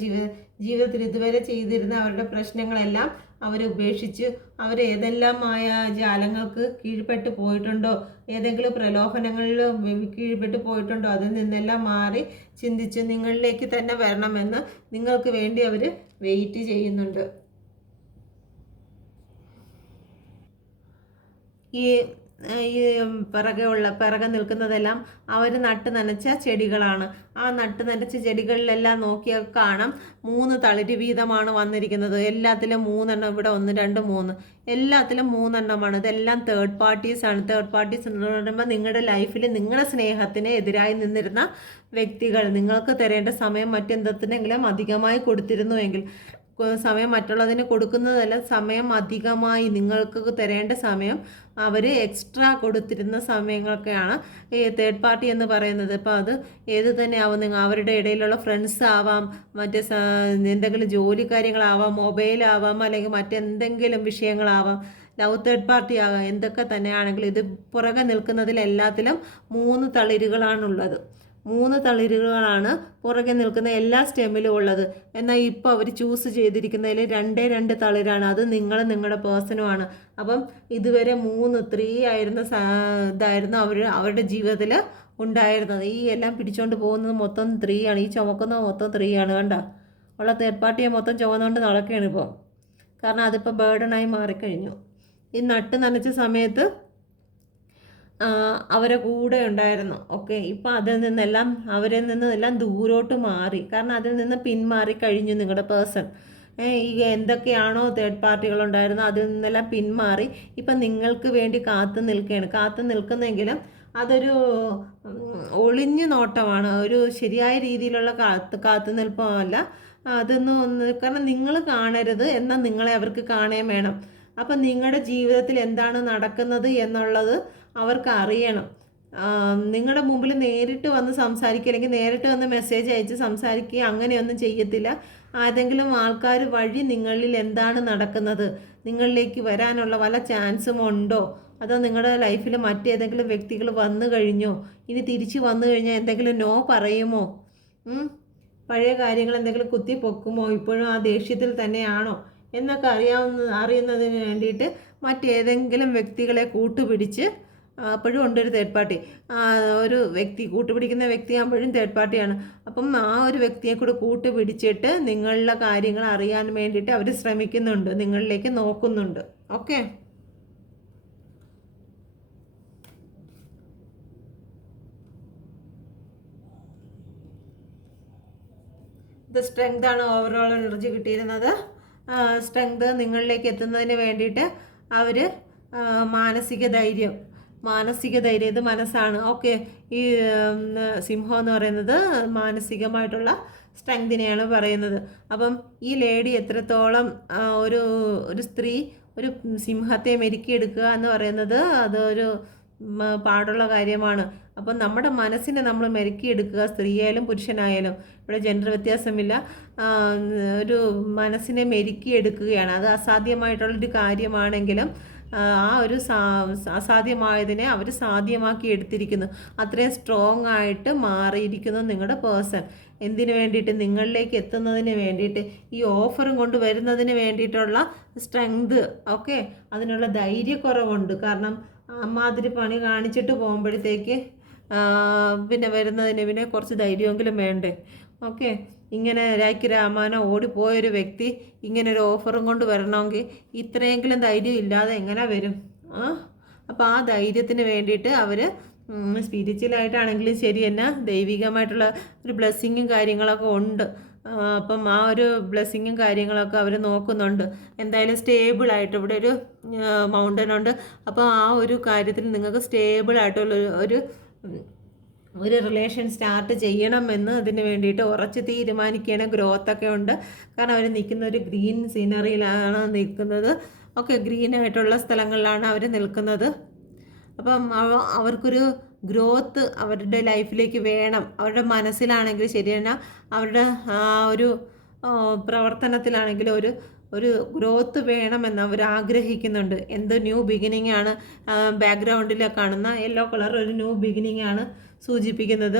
ജീവിതത്തിൽ ഇതുവരെ ചെയ്തിരുന്ന അവരുടെ പ്രശ്നങ്ങളെല്ലാം അവർ ഉപേക്ഷിച്ച് അവർ ഏതെല്ലാം ജാലങ്ങൾക്ക് കീഴ്പ്പെട്ട് പോയിട്ടുണ്ടോ, ഏതെങ്കിലും പ്രലോഭനങ്ങളിൽ കീഴ്പ്പെട്ട് പോയിട്ടുണ്ടോ, അതിൽ നിന്നെല്ലാം മാറി ചിന്തിച്ച് നിങ്ങളിലേക്ക് തന്നെ വരണമെന്ന് നിങ്ങൾക്ക് വേണ്ടി അവർ വെയിറ്റ് ചെയ്യുന്നുണ്ട്. ഈ ഈ പിറകെ നിൽക്കുന്നതെല്ലാം അവർ നട്ട് നനച്ച ചെടികളാണ്. ആ നട്ട് നനച്ച ചെടികളിലെല്ലാം നോക്കിയാൽ കാണാം 3 തളിര് വീതമാണ് വന്നിരിക്കുന്നത്. എല്ലാത്തിലും 3 എണ്ണം, ഇവിടെ 1 2 3, എല്ലാത്തിലും 3 എണ്ണമാണ്. ഇതെല്ലാം തേർഡ് പാർട്ടീസാണ്. തേർഡ് പാർട്ടീസ് എന്ന് പറയുമ്പോൾ നിങ്ങളുടെ ലൈഫിൽ നിങ്ങളുടെ സ്നേഹത്തിന് എതിരായി നിന്നിരുന്ന വ്യക്തികൾ. നിങ്ങൾക്ക് തരേണ്ട സമയം മറ്റെന്തെങ്കിലും അധികമായി കൊടുത്തിരുന്നുവെങ്കിൽ, സമയം മറ്റുള്ളതിന് കൊടുക്കുന്നതല്ല, സമയം അധികമായി നിങ്ങൾക്ക് തരേണ്ട സമയം അവർ എക്സ്ട്രാ കൊടുത്തിരുന്ന സമയങ്ങളൊക്കെയാണ് ഈ തേർഡ് പാർട്ടി എന്ന് പറയുന്നത്. ഇപ്പോൾ അത് ഏത് തന്നെ ആവും, നിങ്ങൾ അവരുടെ ഇടയിലുള്ള ഫ്രണ്ട്സ് ആവാം, മറ്റേ എന്തെങ്കിലും ജോലി കാര്യങ്ങളാവാം, മൊബൈലാവാം, അല്ലെങ്കിൽ മറ്റെന്തെങ്കിലും വിഷയങ്ങളാവാം, ലവ് തേർഡ് പാർട്ടി ആകാം, എന്തൊക്കെ തന്നെയാണെങ്കിലും ഇത് പുറകെ നിൽക്കുന്നതിലെല്ലാത്തിലും 3 തളിരുകളാണുള്ളത്. 3 തളിരുകളാണ് പുറകെ നിൽക്കുന്ന എല്ലാ സ്റ്റെമ്മിലും ഉള്ളത്. എന്നാൽ ഇപ്പോൾ അവർ ചൂസ് ചെയ്തിരിക്കുന്നതിൽ 2 തളിരാണ്. അത് നിങ്ങളുടെ പേഴ്സണുമാണ്. അപ്പം ഇതുവരെ 3 ഇതായിരുന്നു അവരുടെ ജീവിതത്തിൽ ഉണ്ടായിരുന്നത്. ഈ എല്ലാം പിടിച്ചുകൊണ്ട് പോകുന്നത് മൊത്തം 3 ആണ്. ഈ ചുമക്കുന്നത് മൊത്തം 3 ആണ്. കണ്ട, ഉള്ള തേർഡ് പാർട്ടിയെ മൊത്തം ചുമന്നുകൊണ്ട് നടക്കുകയാണ് ഇപ്പോൾ. കാരണം അതിപ്പോൾ ബേർഡനായി മാറിക്കഴിഞ്ഞു. ഈ നട്ട് നനച്ച സമയത്ത് അവരെ കൂടെ ഉണ്ടായിരുന്നു. ഓക്കെ, ഇപ്പം അവരിൽ നിന്നെല്ലാം ദൂരോട്ട് മാറി. കാരണം അതിൽ നിന്ന് പിന്മാറി കഴിഞ്ഞു നിങ്ങളുടെ പേഴ്സൺ. ഈ എന്തൊക്കെയാണോ തേർഡ് പാർട്ടികളുണ്ടായിരുന്നോ അതിൽ നിന്നെല്ലാം പിന്മാറി ഇപ്പം നിങ്ങൾക്ക് വേണ്ടി കാത്തു നിൽക്കുന്നെങ്കിലും അതൊരു ഒളിഞ്ഞു നോട്ടമാണ്. ഒരു ശരിയായ രീതിയിലുള്ള കാത്തുനിൽപ്പമല്ല. കാരണം നിങ്ങൾ കാണരുത്, എന്നാൽ നിങ്ങളെ അവർക്ക് കാണുകയും വേണം. അപ്പം നിങ്ങളുടെ ജീവിതത്തിൽ എന്താണ് നടക്കുന്നത് എന്നുള്ളത് അവർക്ക് അറിയണം. നിങ്ങളുടെ മുമ്പിൽ നേരിട്ട് വന്ന് സംസാരിക്കുക, അല്ലെങ്കിൽ നേരിട്ട് വന്ന് മെസ്സേജ് അയച്ച് സംസാരിക്കുക, അങ്ങനെയൊന്നും ചെയ്യത്തില്ല. ഏതെങ്കിലും ആൾക്കാർ വഴി നിങ്ങളിൽ എന്താണ് നടക്കുന്നത്, നിങ്ങളിലേക്ക് വരാനുള്ള വല്ല ചാൻസും ഉണ്ടോ, അതോ നിങ്ങളുടെ ലൈഫിൽ മറ്റേതെങ്കിലും വ്യക്തികൾ വന്നു കഴിഞ്ഞോ, ഇനി തിരിച്ച് വന്നു കഴിഞ്ഞാൽ എന്തെങ്കിലും നോ പറയുമോ, പഴയ കാര്യങ്ങൾ എന്തെങ്കിലും കുത്തി പൊക്കുമോ, ഇപ്പോഴും ആ ദേഷ്യത്തിൽ തന്നെയാണോ എന്നൊക്കെ അറിയുന്നതിന് വേണ്ടിയിട്ട് മറ്റേതെങ്കിലും വ്യക്തികളെ കൂട്ടുപിടിച്ച്, അപ്പോഴും ഉണ്ടൊരു തേർഡ് പാർട്ടി, ഒരു വ്യക്തി കൂട്ടുപിടിക്കുന്ന വ്യക്തിയാകുമ്പോഴും തേർഡ് പാർട്ടിയാണ്. അപ്പം ആ ഒരു വ്യക്തിയെ കൂടെ കൂട്ടുപിടിച്ചിട്ട് നിങ്ങളുടെ കാര്യങ്ങൾ അറിയാൻ വേണ്ടിയിട്ട് അവർ ശ്രമിക്കുന്നുണ്ട്, നിങ്ങളിലേക്ക് നോക്കുന്നുണ്ട്. ഓക്കെ, ഇത് സ്ട്രെങ്ത് ആണ്. ഓവറോൾ എനർജി കിട്ടിയിരുന്നത് സ്ട്രെങ്ത് നിങ്ങളിലേക്ക് എത്തുന്നതിന് വേണ്ടിയിട്ട് അവർ മാനസിക ധൈര്യം, ഇത് മനസ്സാണ്. ഓക്കെ, ഈ സിംഹം എന്ന് പറയുന്നത് മാനസികമായിട്ടുള്ള സ്ട്രെങ്തിനെയാണ് പറയുന്നത്. അപ്പം ഈ ലേഡി എത്രത്തോളം ഒരു സ്ത്രീ ഒരു സിംഹത്തെ മെരുക്കിയെടുക്കുക എന്ന് പറയുന്നത് അതൊരു പാടുള്ള കാര്യമാണ്. അപ്പം നമ്മുടെ മനസ്സിനെ നമ്മൾ മെരുക്കിയെടുക്കുക, സ്ത്രീയായാലും പുരുഷനായാലും, ഇവിടെ ജെൻഡർ വ്യത്യാസമില്ല. ഒരു മനസ്സിനെ മെരുക്കിയെടുക്കുകയാണ്. അത് അസാധ്യമായിട്ടുള്ളൊരു കാര്യമാണെങ്കിലും ആ ഒരു അസാധ്യമായതിനെ അവർ സാധ്യമാക്കി എടുത്തിരിക്കുന്നു. അത്രയും സ്ട്രോങ് ആയിട്ട് മാറിയിരിക്കുന്നു നിങ്ങളുടെ പേഴ്സൺ. എന്തിനു വേണ്ടിയിട്ട്? നിങ്ങളിലേക്ക് എത്തുന്നതിന് വേണ്ടിയിട്ട്, ഈ ഓഫറും കൊണ്ട് വരുന്നതിന് വേണ്ടിയിട്ടുള്ള സ്ട്രെങ്ത്. ഓക്കെ, അതിനുള്ള ധൈര്യക്കുറവുണ്ട്. കാരണം അമ്മാതിരി പണി കാണിച്ചിട്ട് പോകുമ്പോഴത്തേക്ക് പിന്നെ വരുന്നതിന് കുറച്ച് ധൈര്യമെങ്കിലും വേണ്ടേ? ഓക്കെ, ഇങ്ങനെ രാഖി രാമാനോ ഓടിപ്പോയൊരു വ്യക്തി ഇങ്ങനൊരു ഓഫറും കൊണ്ട് വരണമെങ്കിൽ ഇത്രയെങ്കിലും ധൈര്യം ഇല്ലാതെ എങ്ങനെ വരും? അപ്പോൾ ആ ധൈര്യത്തിന് വേണ്ടിയിട്ട് അവർ സ്പിരിച്വലായിട്ടാണെങ്കിലും ശരി തന്നെ ദൈവികമായിട്ടുള്ള ഒരു ബ്ലെസ്സിങ്ങും കാര്യങ്ങളൊക്കെ ഉണ്ട്. അപ്പം ആ ഒരു ബ്ലെസ്സിങ്ങും കാര്യങ്ങളൊക്കെ അവർ നോക്കുന്നുണ്ട്. എന്തായാലും സ്റ്റേബിളായിട്ട് ഇവിടെ ഒരു മൗണ്ടൻ ഉണ്ട്. അപ്പോൾ ആ ഒരു കാര്യത്തിൽ നിങ്ങൾക്ക് സ്റ്റേബിളായിട്ടുള്ള ഒരു റിലേഷൻ സ്റ്റാർട്ട് ചെയ്യണമെന്ന് അതിന് വേണ്ടിയിട്ട് ഉറച്ച് തീരുമാനിക്കുകയാണ്. ഗ്രോത്തൊക്കെ ഉണ്ട്. കാരണം അവർ നിൽക്കുന്ന ഒരു ഗ്രീൻ സീനറിയിലാണ് നിൽക്കുന്നത്. ഓക്കെ, ഗ്രീനായിട്ടുള്ള സ്ഥലങ്ങളിലാണ് അവർ നിൽക്കുന്നത്. അപ്പം അവർക്കൊരു ഗ്രോത്ത് അവരുടെ ലൈഫിലേക്ക് വേണം. അവരുടെ മനസ്സിലാണെങ്കിൽ ശരി തന്നെ, അവരുടെ ഒരു പ്രവർത്തനത്തിലാണെങ്കിലും ഒരു ഗ്രോത്ത് വേണമെന്ന് അവർ ആഗ്രഹിക്കുന്നുണ്ട്. എന്ത് ന്യൂ ബിഗിനിങ് ആണ് ബാക്ക്ഗ്രൗണ്ടിൽ കാണുന്ന യെല്ലോ കളർ ഒരു ന്യൂ ബിഗിനിങ് ആണ് സൂചിപ്പിക്കുന്നത്.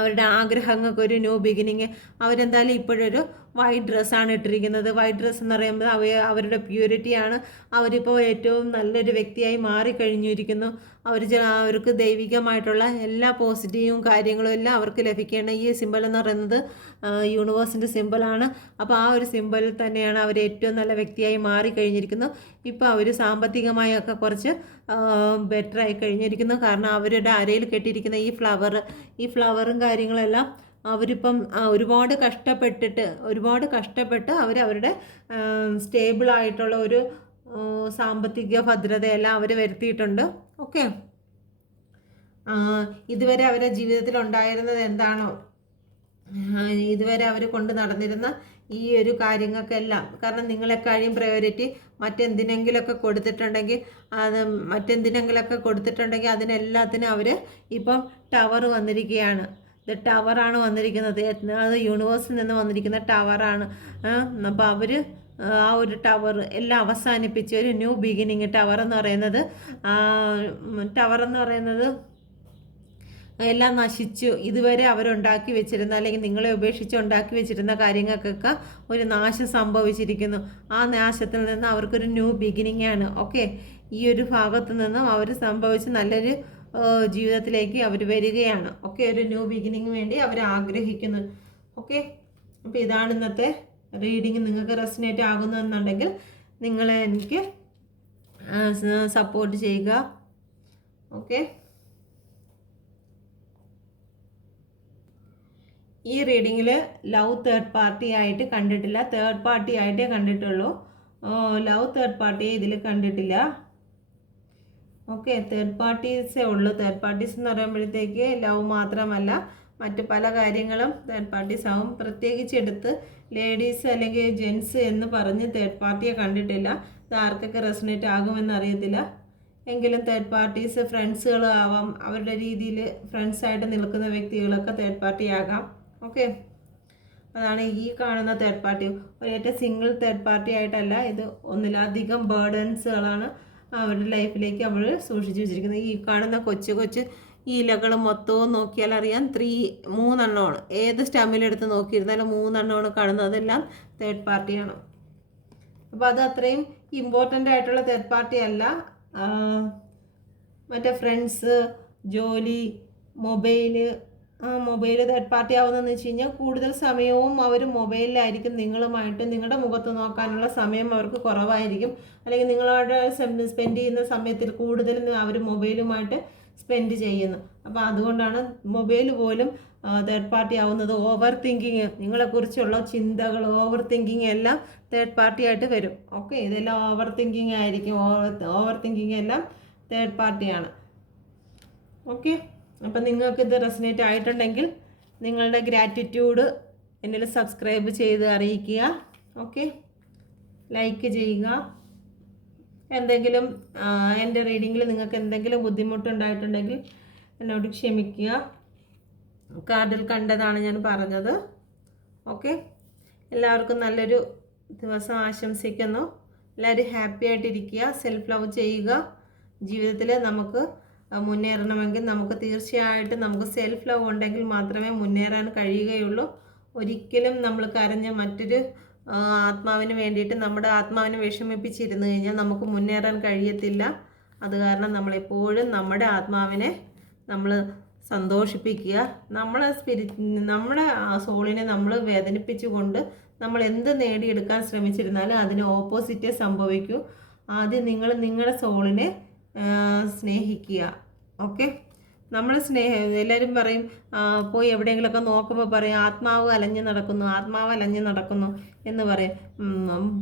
അവരുടെ ആഗ്രഹങ്ങൾക്ക് ഒരു ന്യൂ ബിഗിനിങ്. അവരെന്തായാലും ഇപ്പോഴൊരു വൈറ്റ് ഡ്രസ്സാണ് ഇട്ടിരിക്കുന്നത്. വൈറ്റ് ഡ്രസ്സ് എന്ന് പറയുമ്പോൾ അവരുടെ പ്യൂരിറ്റിയാണ്. അവരിപ്പോൾ ഏറ്റവും നല്ലൊരു വ്യക്തിയായി മാറിക്കഴിഞ്ഞിരിക്കുന്നു. അവർക്ക് ദൈവികമായിട്ടുള്ള എല്ലാ പോസിറ്റീവും കാര്യങ്ങളും എല്ലാം അവർക്ക് ലഭിക്കുകയാണ്. ഈ സിമ്പൽ എന്ന് പറയുന്നത് യൂണിവേഴ്സിൻ്റെ സിമ്പലാണ്. അപ്പോൾ ആ ഒരു സിമ്പലിൽ തന്നെയാണ് അവർ ഏറ്റവും നല്ല വ്യക്തിയായി മാറിക്കഴിഞ്ഞിരിക്കുന്നു. ഇപ്പോൾ അവർ സാമ്പത്തികമായി ഒക്കെ കുറച്ച് ബെറ്ററായി കഴിഞ്ഞിരിക്കുന്നു. കാരണം അവരുടെ അരയിൽ കെട്ടിയിരിക്കുന്ന ഈ ഫ്ലവറും കാര്യങ്ങളെല്ലാം അവരിപ്പം ഒരുപാട് കഷ്ടപ്പെട്ട് അവരുടെ സ്റ്റേബിളായിട്ടുള്ള ഒരു സാമ്പത്തിക ഭദ്രതയെല്ലാം അവർ വരുത്തിയിട്ടുണ്ട്. ഓക്കെ, ഇതുവരെ അവരുടെ ജീവിതത്തിൽ ഉണ്ടായിരുന്നത് എന്താണോ, ഇതുവരെ അവർ കൊണ്ട് നടന്നിരുന്ന ഈ ഒരു കാര്യങ്ങൾക്കെല്ലാം, കാരണം നിങ്ങളെക്കാളും പ്രയോറിറ്റി മറ്റെന്തിനെങ്കിലൊക്കെ കൊടുത്തിട്ടുണ്ടെങ്കിൽ അതിനെല്ലാത്തിനും അവർ ഇപ്പം ടവർ വന്നിരിക്കുകയാണ്. ഇത് ടവറാണ് വന്നിരിക്കുന്നത്. അത് യൂണിവേഴ്സിൽ നിന്ന് വന്നിരിക്കുന്ന ടവറാണ്. അപ്പോൾ അവർ ആ ഒരു ടവർ എല്ലാം അവസാനിപ്പിച്ച് ഒരു ന്യൂ ബിഗിനിങ്. ടവർ എന്ന് പറയുന്നത് എല്ലാം നശിച്ചു. ഇതുവരെ അവരുണ്ടാക്കി വെച്ചിരുന്ന, അല്ലെങ്കിൽ നിങ്ങളെ ഉപേക്ഷിച്ച് ഉണ്ടാക്കി വെച്ചിരുന്ന കാര്യങ്ങൾക്കൊക്കെ ഒരു നാശം സംഭവിച്ചിരിക്കുന്നു. ആ നാശത്തിൽ നിന്ന് അവർക്കൊരു ന്യൂ ബിഗിനിങ് ആണ്. ഓക്കെ, ഈ ഒരു ഭാഗത്ത് നിന്നും അവർ സംഭവിച്ച് നല്ലൊരു ജീവിതത്തിലേക്ക് അവർ വരികയാണ്. ഓക്കെ, ഒരു ന്യൂ ബിഗിനിങ് വേണ്ടി അവർ ആഗ്രഹിക്കുന്നു. ഓക്കെ, അപ്പോൾ ഇതാണ് ഇന്നത്തെ റീഡിങ്. നിങ്ങൾക്ക് റെസനേറ്റ് ആകുന്നുണ്ടെങ്കിൽ നിങ്ങളെ എനിക്ക് സപ്പോർട്ട് ചെയ്യുക. ഓക്കെ, ഈ റീഡിങ്ങിൽ ലവ് തേർഡ് പാർട്ടി ആയിട്ട് കണ്ടിട്ടില്ല. തേർഡ് പാർട്ടി ആയിട്ടേ കണ്ടിട്ടുള്ളൂ. ലവ് തേർഡ് പാർട്ടിയെ ഇതിൽ കണ്ടിട്ടില്ല. ഓക്കെ, തേർഡ് പാർട്ടീസേ ഉള്ളൂ. തേർഡ് പാർട്ടീസ് എന്ന് പറയുമ്പോഴത്തേക്ക് ലവ് മാത്രമല്ല, മറ്റ് പല കാര്യങ്ങളും തേർഡ് പാർട്ടീസ് ആവും. പ്രത്യേകിച്ച് എടുത്ത് ലേഡീസ് അല്ലെങ്കിൽ ജെൻസ് എന്ന് പറഞ്ഞ് തേർഡ് പാർട്ടിയെ കണ്ടിട്ടില്ല. ഇത് ആർക്കൊക്കെ റെസനേറ്റ് ആകുമെന്ന് അറിയത്തില്ല. എങ്കിലും തേർഡ് പാർട്ടീസ് ഫ്രണ്ട്സുകൾ ആവാം. അവരുടെ രീതിയിൽ ഫ്രണ്ട്സായിട്ട് നിൽക്കുന്ന വ്യക്തികളൊക്കെ തേർഡ് പാർട്ടി ആകാം. ഓക്കെ, അതാണ് ഈ കാണുന്ന തേർഡ് പാർട്ടി. ഒരേറ്റ സിംഗിൾ തേർഡ് പാർട്ടി ആയിട്ടല്ല, ഇത് ഒന്നിലധികം ബേർഡൻസുകളാണ് അവരുടെ ലൈഫിലേക്ക് അവർ സൂക്ഷിച്ചു വെച്ചിരിക്കുന്നത്. ഈ കാണുന്ന കൊച്ചു ഈ ഇലകൾ മൊത്തവും നോക്കിയാൽ അറിയാം, 3 ഏത് സ്റ്റമ്മിലെടുത്ത് നോക്കിയിരുന്നാലും 3 കാണുന്നത്. അതെല്ലാം തേർഡ് പാർട്ടിയാണ്. അപ്പോൾ അത് അത്രയും ഇമ്പോർട്ടൻ്റ് ആയിട്ടുള്ള തേർഡ് പാർട്ടി അല്ല. മറ്റേ ഫ്രണ്ട്സ്, ജോലി, മൊബൈൽ തേർഡ് പാർട്ടി ആവുന്നതെന്ന് വെച്ച് കഴിഞ്ഞാൽ കൂടുതൽ സമയവും അവർ മൊബൈലിലായിരിക്കും. നിങ്ങളുടെ മുഖത്ത് നോക്കാനുള്ള സമയം അവർക്ക് കുറവായിരിക്കും. അല്ലെങ്കിൽ നിങ്ങളോട് സ്പെൻഡ് ചെയ്യുന്ന സമയത്തിൽ കൂടുതലും അവർ മൊബൈലുമായിട്ട് സ്പെൻഡ് ചെയ്യുന്നു. അപ്പോൾ അതുകൊണ്ടാണ് മൊബൈൽ പോലും തേർഡ് പാർട്ടി ആവുന്നത്. ഓവർ തിങ്കിങ്, നിങ്ങളെക്കുറിച്ചുള്ള ചിന്തകൾ, ഓവർ തിങ്കിങ് എല്ലാം തേർഡ് പാർട്ടി ആയിട്ട് വരും. ഓക്കെ, ഇതെല്ലാം ഓവർ തിങ്കിങ് ആയിരിക്കും. ഓവർ തിങ്കിങ് എല്ലാം തേർഡ് പാർട്ടിയാണ്. ഓക്കെ, അപ്പം നിങ്ങൾക്കിത് റെസനേറ്റ് ആയിട്ടുണ്ടെങ്കിൽ നിങ്ങളുടെ ഗ്രാറ്റിറ്റ്യൂഡ് എന്നിൽ സബ്സ്ക്രൈബ് ചെയ്ത് അറിയിക്കുക. ഓക്കെ, ലൈക്ക് ചെയ്യുക. എന്തെങ്കിലും എൻ്റെ റീഡിങ്ങിൽ നിങ്ങൾക്ക് എന്തെങ്കിലും ബുദ്ധിമുട്ടുണ്ടായിട്ടുണ്ടെങ്കിൽ എന്നോട് ക്ഷമിക്കുക. കാർഡിൽ കണ്ടതാണ് ഞാൻ പറഞ്ഞത്. ഓക്കെ, എല്ലാവർക്കും നല്ലൊരു ദിവസം ആശംസിക്കുന്നു. എല്ലാവരും ഹാപ്പി ആയിട്ടിരിക്കുക. സെൽഫ് ലവ് ചെയ്യുക. ജീവിതത്തിൽ നമുക്ക് മുന്നേറണമെങ്കിൽ നമുക്ക് തീർച്ചയായിട്ടും നമുക്ക് സെൽഫ് ലവ് ഉണ്ടെങ്കിൽ മാത്രമേ മുന്നേറാൻ കഴിയുകയുള്ളൂ. ഒരിക്കലും നമ്മൾ കരഞ്ഞ് മറ്റൊരു ആത്മാവിന് വേണ്ടിയിട്ട് നമ്മുടെ ആത്മാവിനെ വിഷമിപ്പിച്ചിരുന്നു കഴിഞ്ഞാൽ നമുക്ക് മുന്നേറാൻ കഴിയത്തില്ല. അത് കാരണം നമ്മളെപ്പോഴും നമ്മുടെ ആത്മാവിനെ നമ്മൾ സന്തോഷിപ്പിക്കുക. നമ്മുടെ സോളിനെ നമ്മൾ വേദനിപ്പിച്ചുകൊണ്ട് നമ്മൾ എന്ത് നേടിയെടുക്കാൻ ശ്രമിച്ചിരുന്നാലും അതിന് ഓപ്പോസിറ്റേ സംഭവിക്കൂ. ആദ്യം നിങ്ങൾ നിങ്ങളുടെ സോളിനെ സ്നേഹിക്കുക. ഓക്കെ, നമ്മൾ എല്ലാവരും പറയും, പോയി എവിടെയെങ്കിലുമൊക്കെ നോക്കുമ്പോൾ പറയും ആത്മാവ് അലഞ്ഞു നടക്കുന്നു എന്ന് പറയും.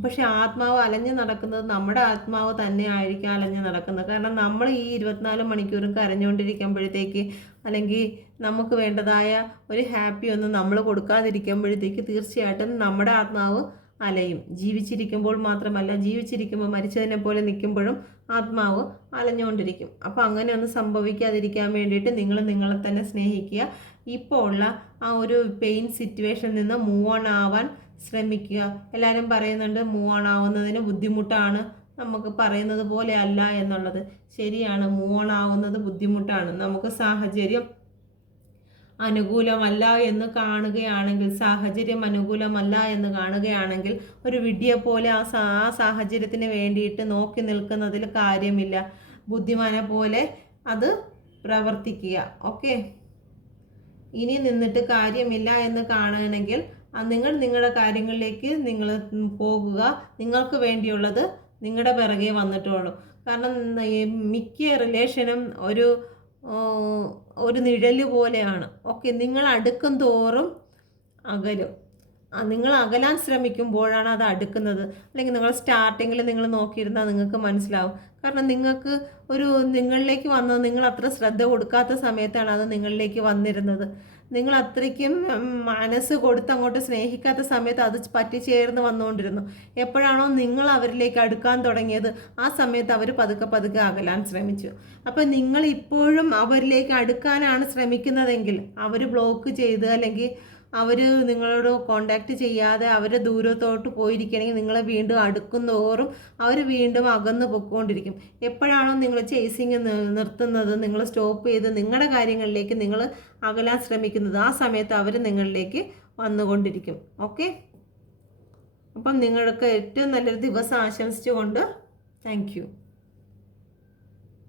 പക്ഷെ ആത്മാവ് അലഞ്ഞു നടക്കുന്നത് നമ്മുടെ ആത്മാവ് തന്നെ ആയിരിക്കും അലഞ്ഞു നടക്കുന്നത്. കാരണം നമ്മൾ ഈ 24 മണിക്കൂറും കരഞ്ഞുകൊണ്ടിരിക്കുമ്പോഴത്തേക്ക്, അല്ലെങ്കിൽ നമുക്ക് വേണ്ടതായ ഒരു ഹാപ്പി ഒന്നും നമ്മൾ കൊടുക്കാതിരിക്കുമ്പോഴത്തേക്ക് തീർച്ചയായിട്ടും നമ്മുടെ ആത്മാവ് അലയും. ജീവിച്ചിരിക്കുമ്പോൾ മാത്രമല്ല, ജീവിച്ചിരിക്കുമ്പോൾ മരിച്ചതിനെ പോലെ നിൽക്കുമ്പോഴും ആത്മാവ് അലഞ്ഞുകൊണ്ടിരിക്കും. അപ്പോൾ അങ്ങനെയൊന്നും സംഭവിക്കാതിരിക്കാൻ വേണ്ടിയിട്ട് നിങ്ങൾ നിങ്ങളെ തന്നെ സ്നേഹിക്കുക. ഇപ്പോൾ ഉള്ള ആ ഒരു പെയിൻ സിറ്റുവേഷനിൽ നിന്ന് മൂവ് ഓൺ ആവാൻ ശ്രമിക്കുക. എല്ലാവരും പറയുന്നുണ്ട് മൂവ് ഓൺ ആവുന്നതിന് ബുദ്ധിമുട്ടാണ്, നമുക്ക് പറയുന്നത് പോലെ അല്ല എന്നുള്ളത് ശരിയാണ്. മൂവ് ഓൺ ആവുന്നത് ബുദ്ധിമുട്ടാണ്. നമുക്ക് സാഹചര്യം അനുകൂലമല്ല എന്ന് കാണുകയാണെങ്കിൽ, സാഹചര്യം അനുകൂലമല്ല എന്ന് കാണുകയാണെങ്കിൽ ഒരു വിഡ്ഢിയെ പോലെ ആ സാഹചര്യത്തിന് വേണ്ടിയിട്ട് നോക്കി നിൽക്കുന്നതിൽ കാര്യമില്ല. ബുദ്ധിമാനെ പോലെ അത് പ്രവർത്തിക്കുക. ഓക്കെ, ഇനി നിന്നിട്ട് കാര്യമില്ല എന്ന് കാണുകയാണെങ്കിൽ നിങ്ങൾ നിങ്ങളുടെ കാര്യങ്ങളിലേക്ക് നിങ്ങൾ പോകുക. നിങ്ങൾക്ക് വേണ്ടിയുള്ളത് നിങ്ങളുടെ പിറകെ വന്നിട്ടുള്ളൂ. കാരണം മിക്ക റിലേഷനും ഒരു നിഴല് പോലെയാണ്. ഓക്കെ, നിങ്ങൾ അടുക്കും തോറും അകലും. നിങ്ങൾ അകലാൻ ശ്രമിക്കുമ്പോഴാണ് അത് അടുക്കുന്നത്. അല്ലെങ്കിൽ നിങ്ങൾ സ്റ്റാർട്ടിങ്ങിൽ നിങ്ങൾ നോക്കിയിരുന്നാൽ നിങ്ങൾക്ക് മനസ്സിലാവും. കാരണം നിങ്ങൾക്ക് നിങ്ങളിലേക്ക് വന്നത് നിങ്ങൾ അത്ര ശ്രദ്ധ കൊടുക്കാത്ത സമയത്താണ് അത് നിങ്ങളിലേക്ക് വന്നിരുന്നത്. നിങ്ങൾ അത്രയ്ക്കും മനസ്സ് കൊടുത്ത് അങ്ങോട്ട് സ്നേഹിക്കാത്ത സമയത്ത് അത് പറ്റിച്ചേർന്ന് വന്നുകൊണ്ടിരുന്നു. എപ്പോഴാണോ നിങ്ങൾ അവരിലേക്ക് അടുക്കാൻ തുടങ്ങിയത് ആ സമയത്ത് അവർ പതുക്കെ പതുക്കെ അകലാൻ ശ്രമിച്ചു. അപ്പം നിങ്ങൾ ഇപ്പോഴും അവരിലേക്ക് അടുക്കാനാണ് ശ്രമിക്കുന്നതെങ്കിൽ അവർ ബ്ലോക്ക് ചെയ്ത് അല്ലെങ്കിൽ അവർ നിങ്ങളോട് കോണ്ടാക്ട് ചെയ്യാതെ അവർ ദൂരത്തോട്ട് പോയിരിക്കുകയാണെങ്കിൽ നിങ്ങളെ വീണ്ടും അടുക്കുന്നതോറും അവർ വീണ്ടും അകന്നു പൊയ്ക്കൊണ്ടിരിക്കും. എപ്പോഴാണോ നിങ്ങൾ ചേസിങ് നിർത്തുന്നത്, നിങ്ങൾ സ്റ്റോപ്പ് ചെയ്ത് നിങ്ങളുടെ കാര്യങ്ങളിലേക്ക് നിങ്ങൾ അകലാൻ ശ്രമിക്കുന്നത്, ആ സമയത്ത് അവർ നിങ്ങളിലേക്ക് വന്നുകൊണ്ടിരിക്കും. ഓക്കെ, അപ്പം നിങ്ങൾക്ക് ഏറ്റവും നല്ലൊരു ദിവസം ആശംസിച്ചുകൊണ്ട് താങ്ക് യു.